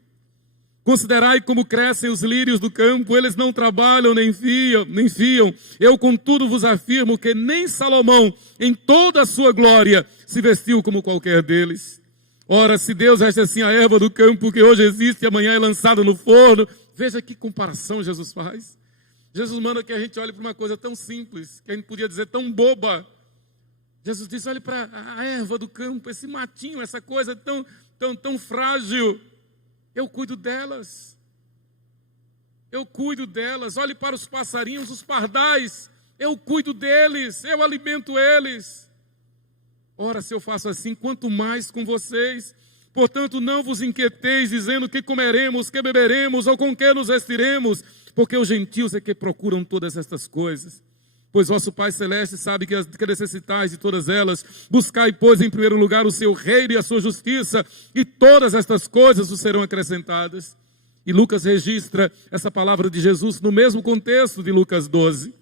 Considerai como crescem os lírios do campo, eles não trabalham nem fiam. Eu, contudo, vos afirmo que nem Salomão, em toda a sua glória, se vestiu como qualquer deles. Ora, se Deus veste assim a erva do campo, que hoje existe e amanhã é lançada no forno. Veja que comparação Jesus faz. Jesus manda que a gente olhe para uma coisa tão simples, que a gente podia dizer tão boba. Jesus diz: olhe para a erva do campo, esse matinho, essa coisa tão frágil. Eu cuido delas. Eu cuido delas. Olhe para os passarinhos, os pardais. Eu cuido deles. Eu alimento eles. Ora, se eu faço assim, quanto mais com vocês. Portanto, não vos inquieteis, dizendo que comeremos, que beberemos, ou com que nos vestiremos, porque os gentios é que procuram todas estas coisas. pois vosso Pai Celeste sabe que necessitais de todas elas. Buscai, pois, em primeiro lugar o seu reino e a sua justiça, e todas estas coisas vos serão acrescentadas. E Lucas registra essa palavra de Jesus no mesmo contexto de Lucas 12.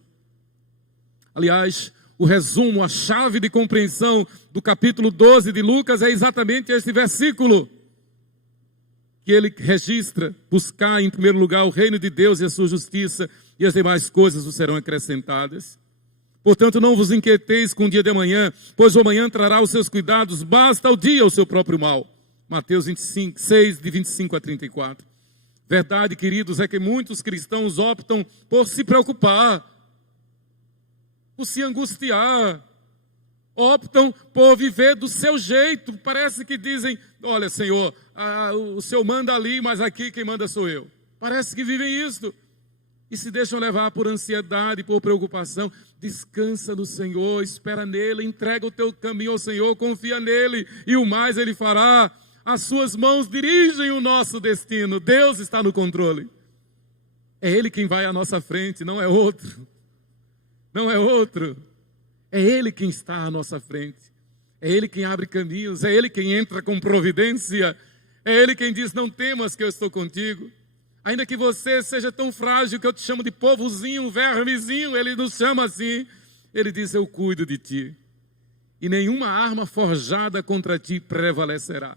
Aliás, o resumo, a chave de compreensão do capítulo 12 de Lucas é exatamente este versículo, que ele registra: buscar em primeiro lugar o reino de Deus e a sua justiça, e as demais coisas vos serão acrescentadas. Portanto, não vos inquieteis com o dia de amanhã, pois o amanhã trará os seus cuidados, basta ao dia o seu próprio mal. Mateus 25, 6, de 25 a 34. Verdade, queridos, é que muitos cristãos optam por se preocupar, por se angustiar, optam por viver do seu jeito. Parece que dizem: olha, Senhor, o Senhor manda ali, mas aqui quem manda sou eu. Parece que vivem isso. E se deixam levar por ansiedade, por preocupação. Descansa no Senhor, espera nele, entrega o teu caminho ao Senhor, confia nele, e o mais ele fará. As suas mãos dirigem o nosso destino. Deus está no controle. É Ele quem vai à nossa frente, não é outro. Não é outro. É Ele quem está à nossa frente. É Ele quem abre caminhos. É Ele quem entra com providência. É Ele quem diz: não temas que eu estou contigo. Ainda que você seja tão frágil que eu te chamo de povozinho, vermezinho, Ele nos chama assim. Ele diz: eu cuido de ti. E nenhuma arma forjada contra ti prevalecerá.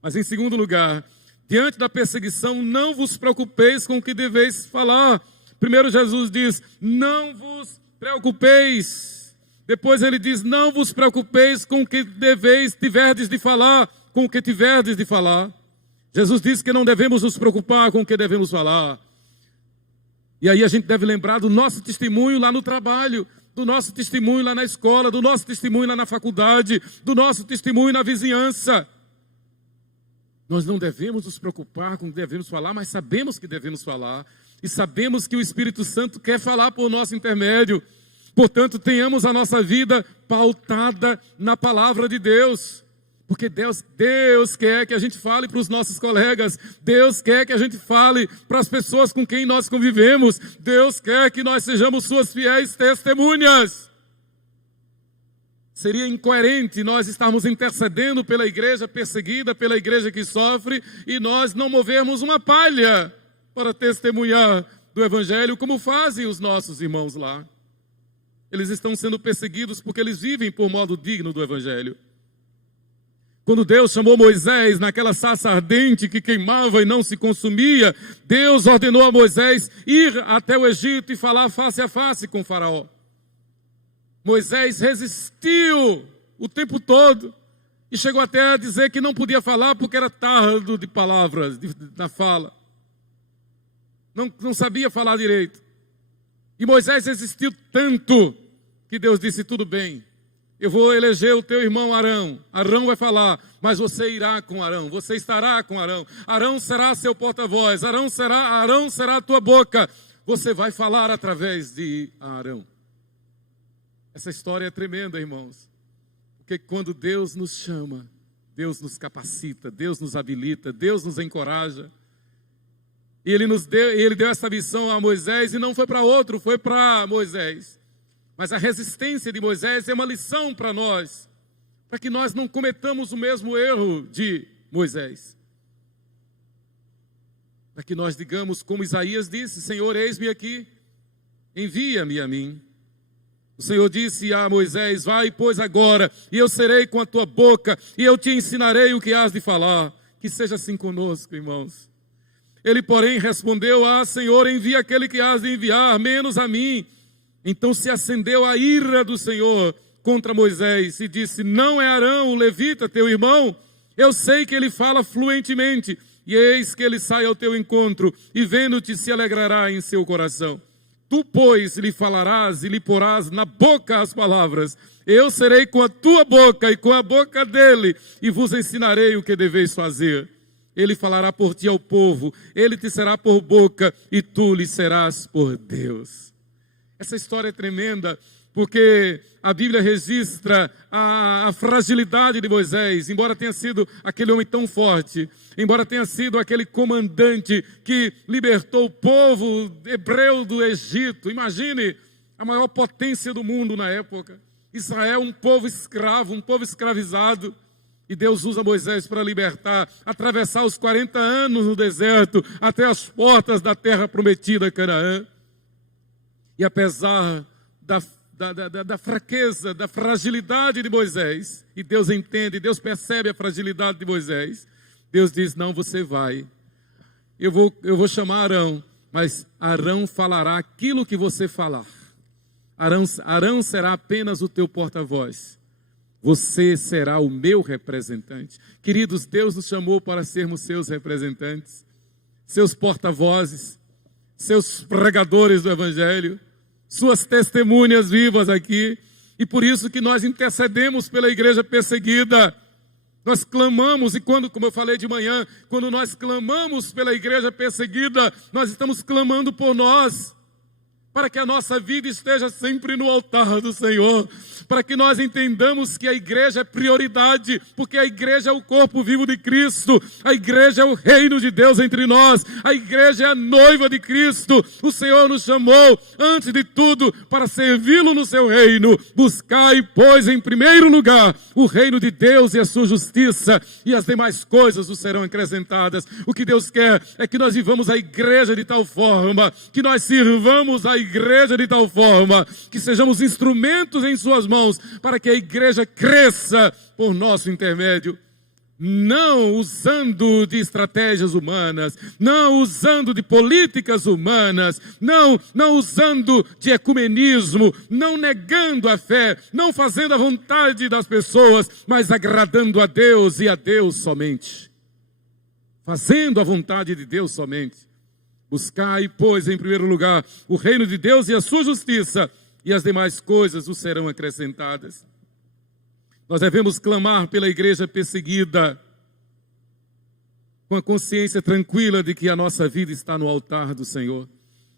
Mas em segundo lugar, diante da perseguição, não vos preocupeis com o que deveis falar. Primeiro Jesus diz: não vos preocupeis. Depois ele diz: não vos preocupeis com o que tiverdes de falar, com o que tiverdes de falar. Jesus disse que não devemos nos preocupar com o que devemos falar. E aí a gente deve lembrar do nosso testemunho lá no trabalho, do nosso testemunho lá na escola, do nosso testemunho lá na faculdade, do nosso testemunho na vizinhança. Nós não devemos nos preocupar com o que devemos falar, mas sabemos que devemos falar. E sabemos que o Espírito Santo quer falar por nosso intermédio. Portanto, tenhamos a nossa vida pautada na palavra de Deus. Porque Deus quer que a gente fale para os nossos colegas. Deus quer que a gente fale para as pessoas com quem nós convivemos. Deus quer que nós sejamos suas fiéis testemunhas. Seria incoerente nós estarmos intercedendo pela igreja perseguida, pela igreja que sofre, e nós não movermos uma palha para testemunhar do Evangelho, como fazem os nossos irmãos lá. Eles estão sendo perseguidos porque eles vivem por modo digno do Evangelho. Quando Deus chamou Moisés naquela sarça ardente que queimava e não se consumia, Deus ordenou a Moisés ir até o Egito e falar face a face com Faraó. Moisés resistiu o tempo todo e chegou até a dizer que não podia falar porque era tardo de palavras, na fala. Não sabia falar direito. E Moisés resistiu tanto que Deus disse: tudo bem, eu vou eleger o teu irmão Arão. Arão vai falar, mas você irá com Arão, você estará com Arão. Arão será seu porta-voz, Arão será a tua boca. Você vai falar através de Arão. Essa história é tremenda, irmãos, porque quando Deus nos chama, Deus nos capacita, Deus nos habilita, Deus nos encoraja. E Ele deu essa missão a Moisés, e não foi para outro, foi para Moisés. Mas a resistência de Moisés é uma lição para nós, para que nós não cometamos o mesmo erro de Moisés. Para que nós digamos como Isaías disse: Senhor, eis-me aqui, envia-me a mim. O Senhor disse a Moisés: vai, pois, agora, e eu serei com a tua boca, e eu te ensinarei o que has de falar. Que seja assim conosco, irmãos. Ele, porém, respondeu: Senhor, envia aquele que has de enviar, menos a mim. Então se acendeu a ira do Senhor contra Moisés e disse: não é Arão, o levita, teu irmão? Eu sei que ele fala fluentemente, e eis que ele sai ao teu encontro, e vendo-te se alegrará em seu coração. Tu, pois, lhe falarás e lhe porás na boca as palavras. Eu serei com a tua boca e com a boca dele, e vos ensinarei o que deveis fazer. Ele falará por ti ao povo, ele te será por boca, e tu lhe serás por Deus. Essa história é tremenda, porque a Bíblia registra a fragilidade de Moisés, embora tenha sido aquele homem tão forte, embora tenha sido aquele comandante que libertou o povo hebreu do Egito. Imagine a maior potência do mundo na época. Israel, um povo escravo, um povo escravizado. E Deus usa Moisés para libertar, atravessar os 40 anos no deserto, até as portas da terra prometida, Canaã. E apesar da fraqueza, da fragilidade de Moisés, e Deus entende, Deus percebe a fragilidade de Moisés, Deus diz: não, você vai. Eu vou chamar Arão, mas Arão falará aquilo que você falar. Arão será apenas o teu porta-voz. Você será o meu representante. Queridos, Deus nos chamou para sermos seus representantes, seus porta-vozes, seus pregadores do Evangelho, suas testemunhas vivas aqui. E por isso que nós intercedemos pela igreja perseguida. Nós clamamos, e como eu falei de manhã, quando nós clamamos pela igreja perseguida, nós estamos clamando por nós, para que a nossa vida esteja sempre no altar do Senhor, para que nós entendamos que a igreja é prioridade, porque a igreja é o corpo vivo de Cristo, a igreja é o reino de Deus entre nós, a igreja é a noiva de Cristo. O Senhor nos chamou, antes de tudo, para servi-lo no seu reino. Buscai, pois, em primeiro lugar, o reino de Deus e a sua justiça, e as demais coisas nos serão acrescentadas. O que Deus quer é que nós vivamos a igreja de tal forma, que nós sirvamos a igreja de tal forma, que sejamos instrumentos em suas mãos, para que a igreja cresça por nosso intermédio, não usando de estratégias humanas, não usando de políticas humanas, não usando de ecumenismo, não negando a fé, não fazendo a vontade das pessoas, mas agradando a Deus e a Deus somente, fazendo a vontade de Deus somente. Buscai, pois, em primeiro lugar, o reino de Deus e a sua justiça, e as demais coisas os serão acrescentadas. Nós devemos clamar pela igreja perseguida, com a consciência tranquila de que a nossa vida está no altar do Senhor.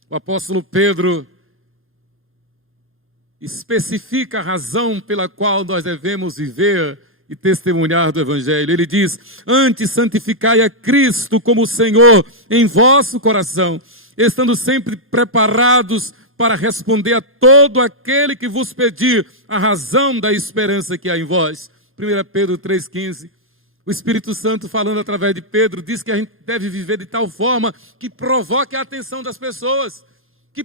O apóstolo Pedro especifica a razão pela qual nós devemos viver e testemunhar do Evangelho. Ele diz: antes santificai a Cristo como Senhor em vosso coração, estando sempre preparados para responder a todo aquele que vos pedir a razão da esperança que há em vós. 1 Pedro 3,15. O Espírito Santo, falando através de Pedro, diz que a gente deve viver de tal forma que provoque a atenção das pessoas, que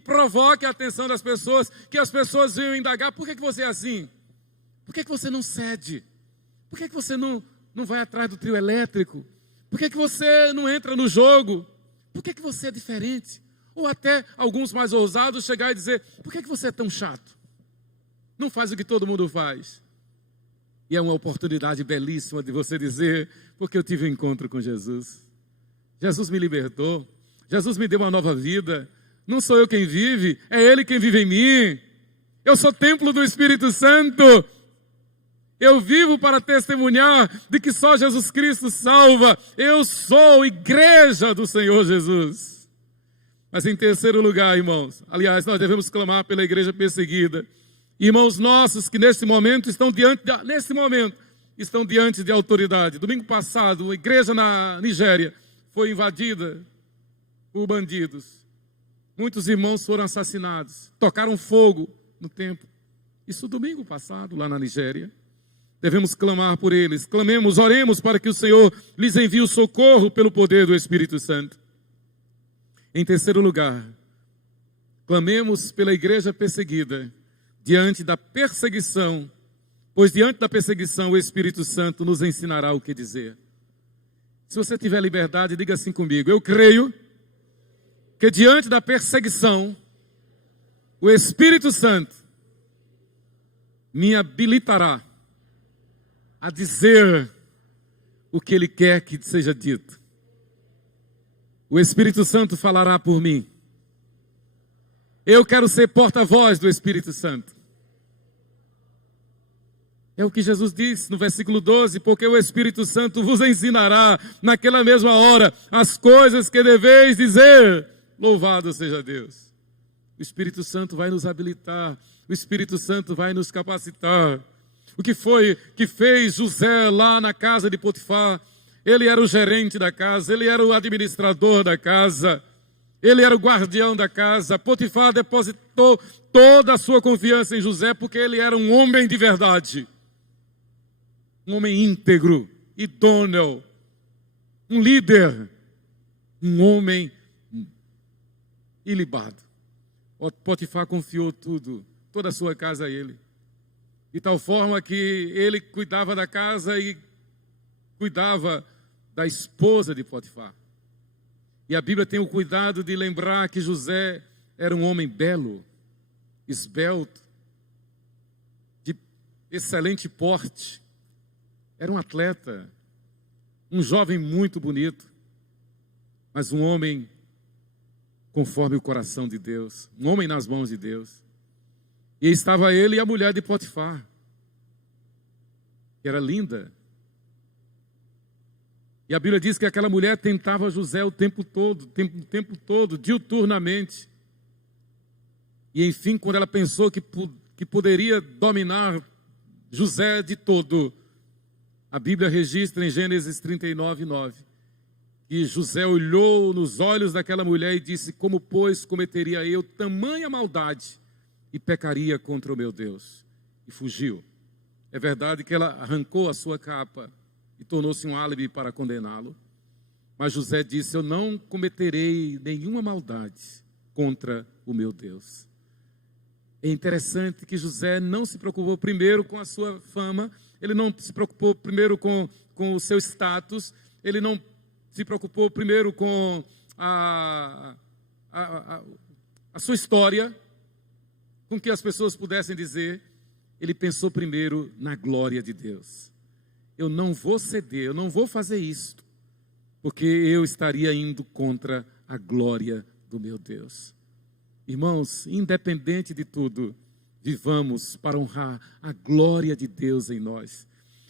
as pessoas venham indagar: por que você é assim? Por que você não cede? Por que você não vai atrás do trio elétrico? Por que você não entra no jogo? Por que você é diferente? Ou até alguns mais ousados chegar e dizer: por que você é tão chato? Não faz o que todo mundo faz. E é uma oportunidade belíssima de você dizer: porque eu tive um encontro com Jesus. Jesus me libertou. Jesus me deu uma nova vida. Não sou eu quem vive, é Ele quem vive em mim. Eu sou templo do Espírito Santo. Eu vivo para testemunhar de que só Jesus Cristo salva. Eu sou igreja do Senhor Jesus. Mas em terceiro lugar, irmãos, aliás, nós devemos clamar pela igreja perseguida. Irmãos nossos que nesse momento estão diante de autoridade. Domingo passado, a igreja na Nigéria foi invadida por bandidos. Muitos irmãos foram assassinados, tocaram fogo no templo. Isso domingo passado, lá na Nigéria. Devemos clamar por eles. Clamemos, oremos para que o Senhor lhes envie o socorro pelo poder do Espírito Santo. Em terceiro lugar, clamemos pela igreja perseguida diante da perseguição, pois diante da perseguição o Espírito Santo nos ensinará o que dizer. Se você tiver liberdade, diga assim comigo: eu creio que diante da perseguição o Espírito Santo me habilitará a dizer o que Ele quer que seja dito. O Espírito Santo falará por mim. Eu quero ser porta-voz do Espírito Santo. É o que Jesus disse no versículo 12: porque o Espírito Santo vos ensinará naquela mesma hora as coisas que deveis dizer. Louvado seja Deus. O Espírito Santo vai nos habilitar O Espírito Santo vai nos capacitar. O que foi que fez José lá na casa de Potifar? Ele era o gerente da casa, ele era o administrador da casa, ele era o guardião da casa. Potifar depositou toda a sua confiança em José porque ele era um homem de verdade. Um homem íntegro, idôneo, um líder, um homem ilibado. Potifar confiou tudo, toda a sua casa a ele. De tal forma que ele cuidava da casa e cuidava da esposa de Potifar. E a Bíblia tem o cuidado de lembrar que José era um homem belo, esbelto, de excelente porte. Era um atleta, um jovem muito bonito, mas um homem conforme o coração de Deus, um homem nas mãos de Deus. E estava ele e a mulher de Potifar, que era linda. E a Bíblia diz que aquela mulher tentava José o tempo todo, diuturnamente. E enfim, quando ela pensou que poderia dominar José de todo, a Bíblia registra em Gênesis 39:9, que José olhou nos olhos daquela mulher e disse: como, pois, cometeria eu tamanha maldade e pecaria contra o meu Deus? E fugiu. É verdade que ela arrancou a sua capa e tornou-se um álibi para condená-lo. Mas José disse: eu não cometerei nenhuma maldade contra o meu Deus. É interessante que José não se preocupou primeiro com a sua fama, ele não se preocupou primeiro com o seu status, ele não se preocupou primeiro com a sua história, com que as pessoas pudessem dizer. Ele pensou primeiro na glória de Deus. Eu não vou ceder, eu não vou fazer isto, porque eu estaria indo contra a glória do meu Deus. Irmãos, independente de tudo, vivamos para honrar a glória de Deus em nós.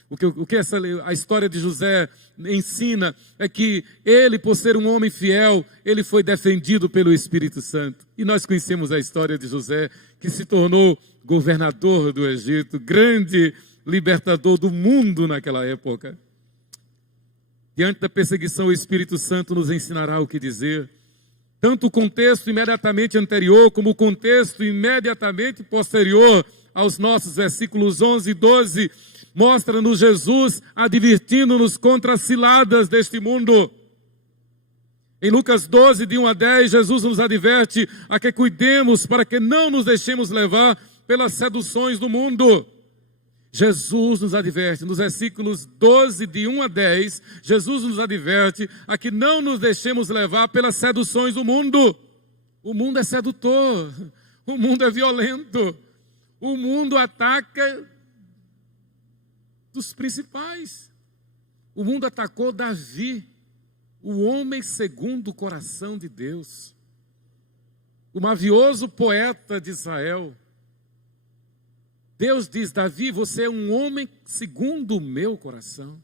O que a história de José ensina é que ele, por ser um homem fiel, ele foi defendido pelo Espírito Santo. E nós conhecemos a história de José, que se tornou governador do Egito, grande libertador do mundo naquela época. Diante da perseguição, o Espírito Santo nos ensinará o que dizer. Tanto o contexto imediatamente anterior, como o contexto imediatamente posterior aos nossos versículos 11 e 12, mostra-nos Jesus advertindo-nos contra as ciladas deste mundo. Em Lucas 12, de 1 a 10, Jesus nos adverte a que cuidemos para que não nos deixemos levar pelas seduções do mundo. Jesus nos adverte, nos versículos 12, de 1 a 10, Jesus nos adverte a que não nos deixemos levar pelas seduções do mundo. O mundo é sedutor, o mundo é violento, o mundo ataca dos principais. O mundo atacou Davi, o homem segundo o coração de Deus, o mavioso poeta de Israel. Deus diz: Davi, você é um homem segundo o meu coração.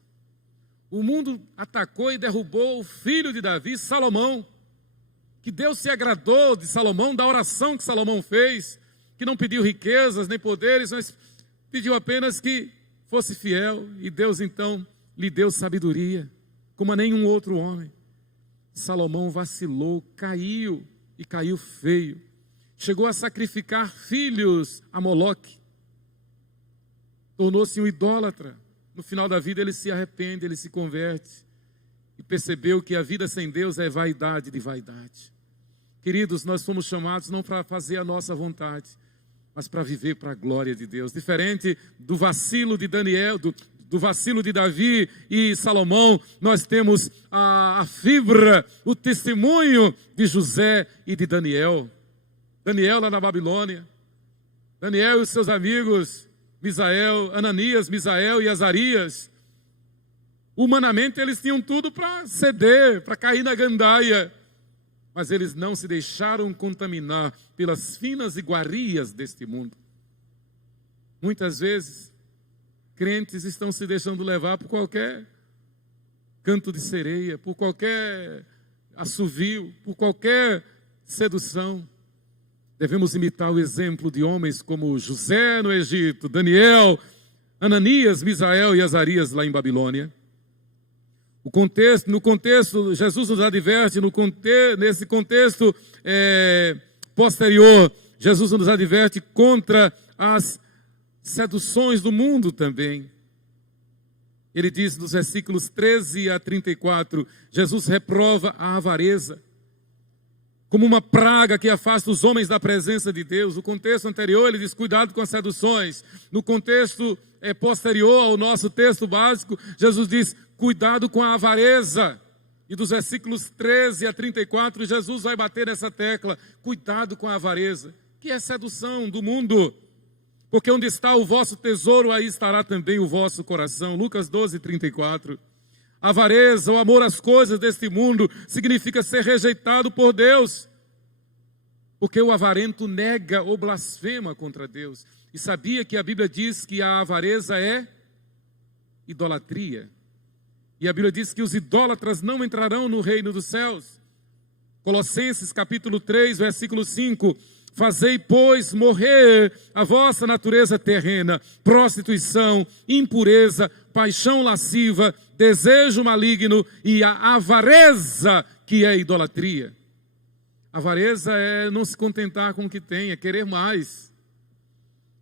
O mundo atacou e derrubou o filho de Davi, Salomão, que Deus se agradou de Salomão, da oração que Salomão fez, que não pediu riquezas nem poderes, mas pediu apenas que fosse fiel, e Deus então lhe deu sabedoria, como a nenhum outro homem. Salomão vacilou, caiu, e caiu feio. Chegou a sacrificar filhos a Moloque. Tornou-se um idólatra. No final da vida ele se arrepende, ele se converte e percebeu que a vida sem Deus é vaidade de vaidade. Queridos, nós fomos chamados não para fazer a nossa vontade, mas para viver para a glória de Deus. Diferente do vacilo de Daniel, do vacilo de Davi e Salomão, nós temos a fibra, o testemunho de José e de Daniel. Daniel lá na Babilônia, Daniel e os seus amigos, Misael, Ananias, Misael e Azarias. Humanamente eles tinham tudo para ceder, para cair na gandaia, mas eles não se deixaram contaminar pelas finas iguarias deste mundo. Muitas vezes, crentes estão se deixando levar por qualquer canto de sereia, por qualquer assovio, por qualquer sedução. Devemos imitar o exemplo de homens como José no Egito, Daniel, Ananias, Misael e Azarias lá em Babilônia. No contexto, Jesus nos adverte, nesse contexto posterior, Jesus nos adverte contra as seduções do mundo também. Ele diz nos versículos 13 a 34, Jesus reprova a avareza como uma praga que afasta os homens da presença de Deus. No contexto anterior, ele diz, cuidado com as seduções. No contexto posterior ao nosso texto básico, Jesus diz, cuidado com a avareza. E dos versículos 13 a 34, Jesus vai bater nessa tecla, cuidado com a avareza, que é sedução do mundo. Porque onde está o vosso tesouro, aí estará também o vosso coração. Lucas 12, 34. A avareza, o amor às coisas deste mundo, significa ser rejeitado por Deus. Porque o avarento nega ou blasfema contra Deus. E sabia que a Bíblia diz que a avareza é idolatria. E a Bíblia diz que os idólatras não entrarão no reino dos céus. Colossenses capítulo 3, versículo 5. Fazei, pois, morrer a vossa natureza terrena, prostituição, impureza, paixão lasciva, desejo maligno e a avareza, que é idolatria. Avareza é não se contentar com o que tem, é querer mais.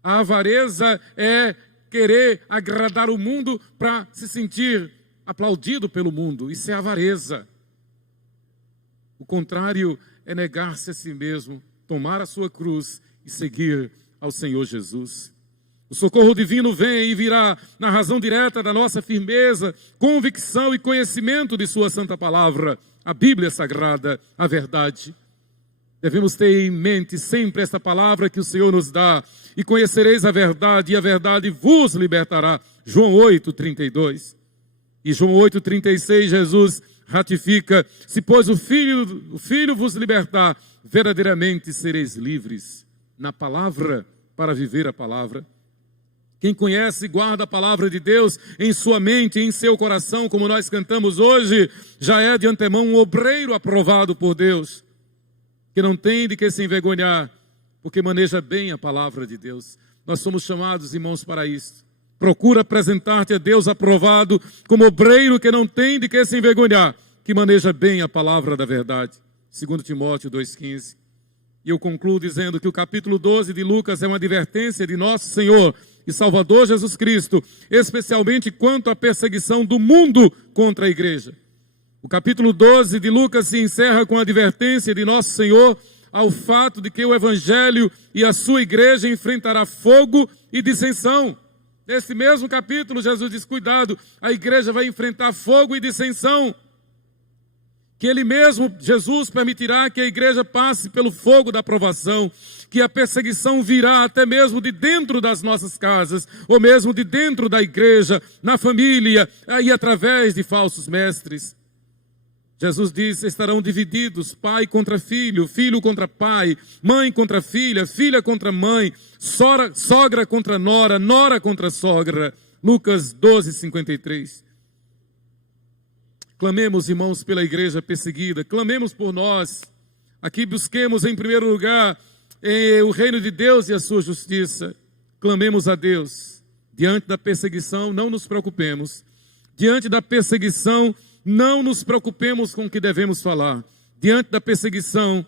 A avareza é querer agradar o mundo para se sentir aplaudido pelo mundo. Isso é avareza. O contrário é negar-se a si mesmo, tomar a sua cruz e seguir ao Senhor Jesus. O socorro divino vem e virá na razão direta da nossa firmeza, convicção e conhecimento de sua santa palavra, a Bíblia Sagrada, a verdade. Devemos ter em mente sempre esta palavra que o Senhor nos dá, e conhecereis a verdade, e a verdade vos libertará. João 8, 32. E João 8, 36, Jesus ratifica, se pois o Filho vos libertar, verdadeiramente sereis livres na palavra, para viver a palavra. Quem conhece e guarda a palavra de Deus em sua mente e em seu coração, como nós cantamos hoje, já é de antemão um obreiro aprovado por Deus, que não tem de que se envergonhar, porque maneja bem a palavra de Deus. Nós somos chamados, irmãos, para isso. Procura apresentar-te a Deus aprovado, como obreiro que não tem de que se envergonhar, que maneja bem a palavra da verdade. 2 Timóteo 2,15. E eu concluo dizendo que o capítulo 12 de Lucas é uma advertência de nosso Senhor e Salvador Jesus Cristo, especialmente quanto à perseguição do mundo contra a igreja. O capítulo 12 de Lucas se encerra com a advertência de nosso Senhor ao fato de que o Evangelho e a sua igreja enfrentará fogo e dissensão. Nesse mesmo capítulo, Jesus diz, cuidado, a igreja vai enfrentar fogo e dissensão. Que Ele mesmo, Jesus, permitirá que a igreja passe pelo fogo da provação, que a perseguição virá até mesmo de dentro das nossas casas, ou mesmo de dentro da igreja, na família, e através de falsos mestres. Jesus diz, estarão divididos, pai contra filho, filho contra pai, mãe contra filha, filha contra mãe, sogra contra nora, nora contra sogra. Lucas 12, 53. Clamemos, irmãos, pela igreja perseguida, clamemos por nós. Aqui busquemos em primeiro lugar o reino de Deus e a sua justiça. Clamemos a Deus. Diante da perseguição, não nos preocupemos. Diante da perseguição, não nos preocupemos com o que devemos falar. Diante da perseguição,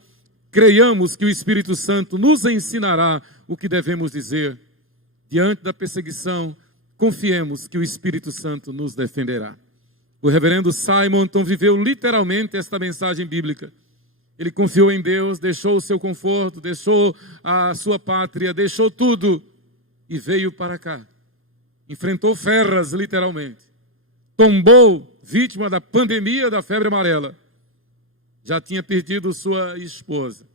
creiamos que o Espírito Santo nos ensinará o que devemos dizer. Diante da perseguição, confiemos que o Espírito Santo nos defenderá. O reverendo Simonton viveu literalmente esta mensagem bíblica. Ele confiou em Deus, deixou o seu conforto, deixou a sua pátria, deixou tudo e veio para cá. Enfrentou feras, literalmente. Tombou, vítima da pandemia da febre amarela. Já tinha perdido sua esposa.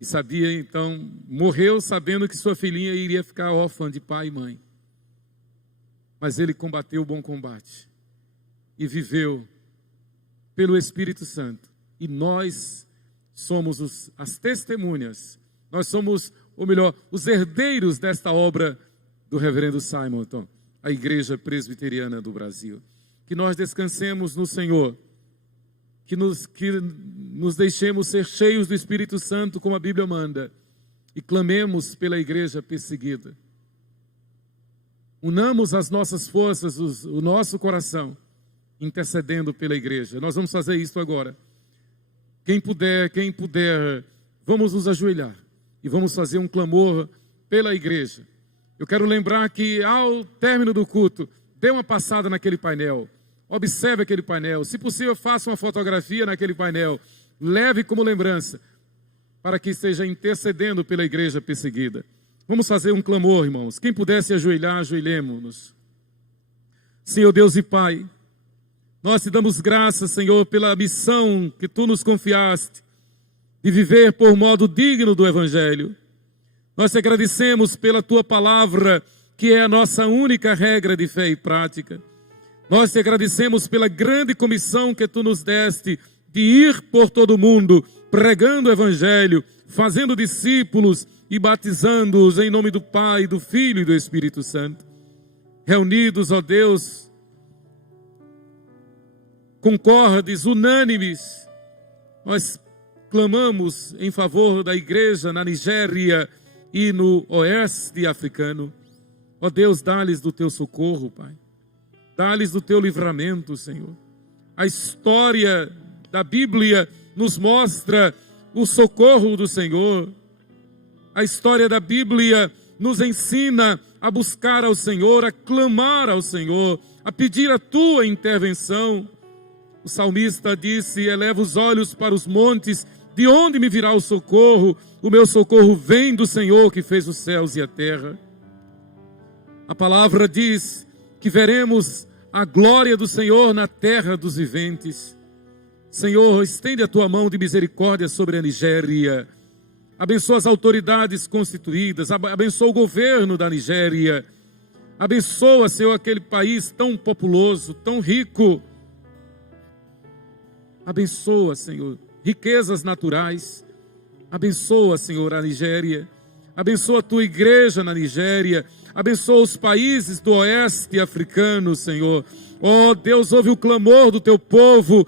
E sabia, então, morreu sabendo que sua filhinha iria ficar órfã de pai e mãe. Mas ele combateu o bom combate. E viveu pelo Espírito Santo. E nós somos as testemunhas. Nós somos, ou melhor, os herdeiros desta obra do reverendo Simonton, a Igreja Presbiteriana do Brasil. Que nós descansemos no Senhor. que nos deixemos ser cheios do Espírito Santo, como a Bíblia manda, e clamemos pela igreja perseguida. Unamos as nossas forças, o nosso coração, intercedendo pela igreja. Nós vamos fazer isso agora. Quem puder, vamos nos ajoelhar e vamos fazer um clamor pela igreja. Eu quero lembrar que ao término do culto, dê uma passada naquele painel, observe aquele painel, se possível faça uma fotografia naquele painel, leve como lembrança, para que esteja intercedendo pela igreja perseguida. Vamos fazer um clamor, irmãos. Quem puder se ajoelhar, ajoelhemos-nos. Senhor Deus e Pai, nós te damos graças, Senhor, pela missão que Tu nos confiaste, de viver por modo digno do Evangelho. Nós te agradecemos pela Tua palavra, que é a nossa única regra de fé e prática. Nós te agradecemos pela grande comissão que Tu nos deste, de ir por todo o mundo, pregando o Evangelho, fazendo discípulos e batizando-os em nome do Pai, do Filho e do Espírito Santo. Reunidos, ó Deus, concordes, unânimes, nós clamamos em favor da igreja na Nigéria e no oeste africano. Ó Deus, dá-lhes do Teu socorro, Pai. Dá-lhes do Teu livramento, Senhor. A história da Bíblia nos mostra o socorro do Senhor. A história da Bíblia nos ensina a buscar ao Senhor, a clamar ao Senhor, a pedir a Tua intervenção. O salmista disse: eleva os olhos para os montes, de onde me virá o socorro? O meu socorro vem do Senhor que fez os céus e a terra. A palavra diz que veremos a glória do Senhor na terra dos viventes. Senhor, estende a Tua mão de misericórdia sobre a Nigéria. Abençoa as autoridades constituídas, abençoa o governo da Nigéria. Abençoa, Senhor, aquele país tão populoso, tão rico. Abençoa, Senhor, riquezas naturais. Abençoa, Senhor, a Nigéria. Abençoa a Tua igreja na Nigéria. Abençoa os países do oeste africano, Senhor. Ó Deus, ouve o clamor do Teu povo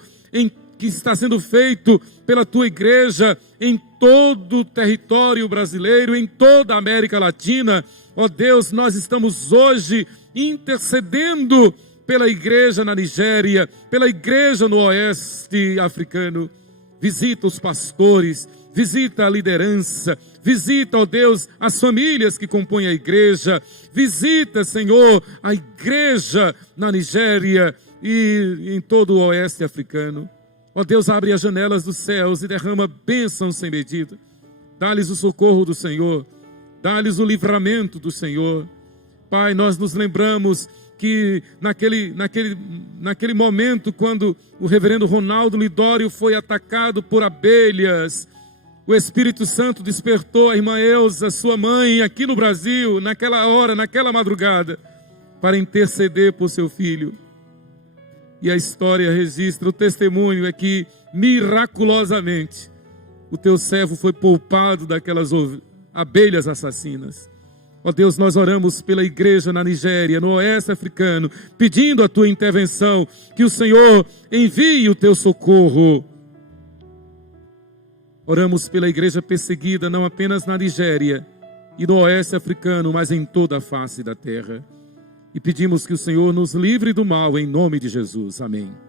que está sendo feito pela Tua igreja em todo o território brasileiro, em toda a América Latina. Ó Deus, nós estamos hoje intercedendo pela igreja na Nigéria, pela igreja no oeste africano. Visita os pastores, visita a liderança, visita, ó Deus, as famílias que compõem a igreja, visita, Senhor, a igreja na Nigéria e em todo o oeste africano. Ó Deus, abre as janelas dos céus e derrama bênçãos sem medida. Dá-lhes o socorro do Senhor, dá-lhes o livramento do Senhor. Pai, nós nos lembramos que naquele momento, quando o reverendo Ronaldo Lidório foi atacado por abelhas, o Espírito Santo despertou a irmã Elza, sua mãe, aqui no Brasil, naquela hora, naquela madrugada, para interceder por seu filho. E a história registra, o testemunho é que, miraculosamente, o Teu servo foi poupado daquelas abelhas assassinas. Ó Deus, nós oramos pela igreja na Nigéria, no oeste africano, pedindo a Tua intervenção, que o Senhor envie o Teu socorro. Oramos pela igreja perseguida, não apenas na Nigéria e no oeste africano, mas em toda a face da terra. E pedimos que o Senhor nos livre do mal, em nome de Jesus. Amém.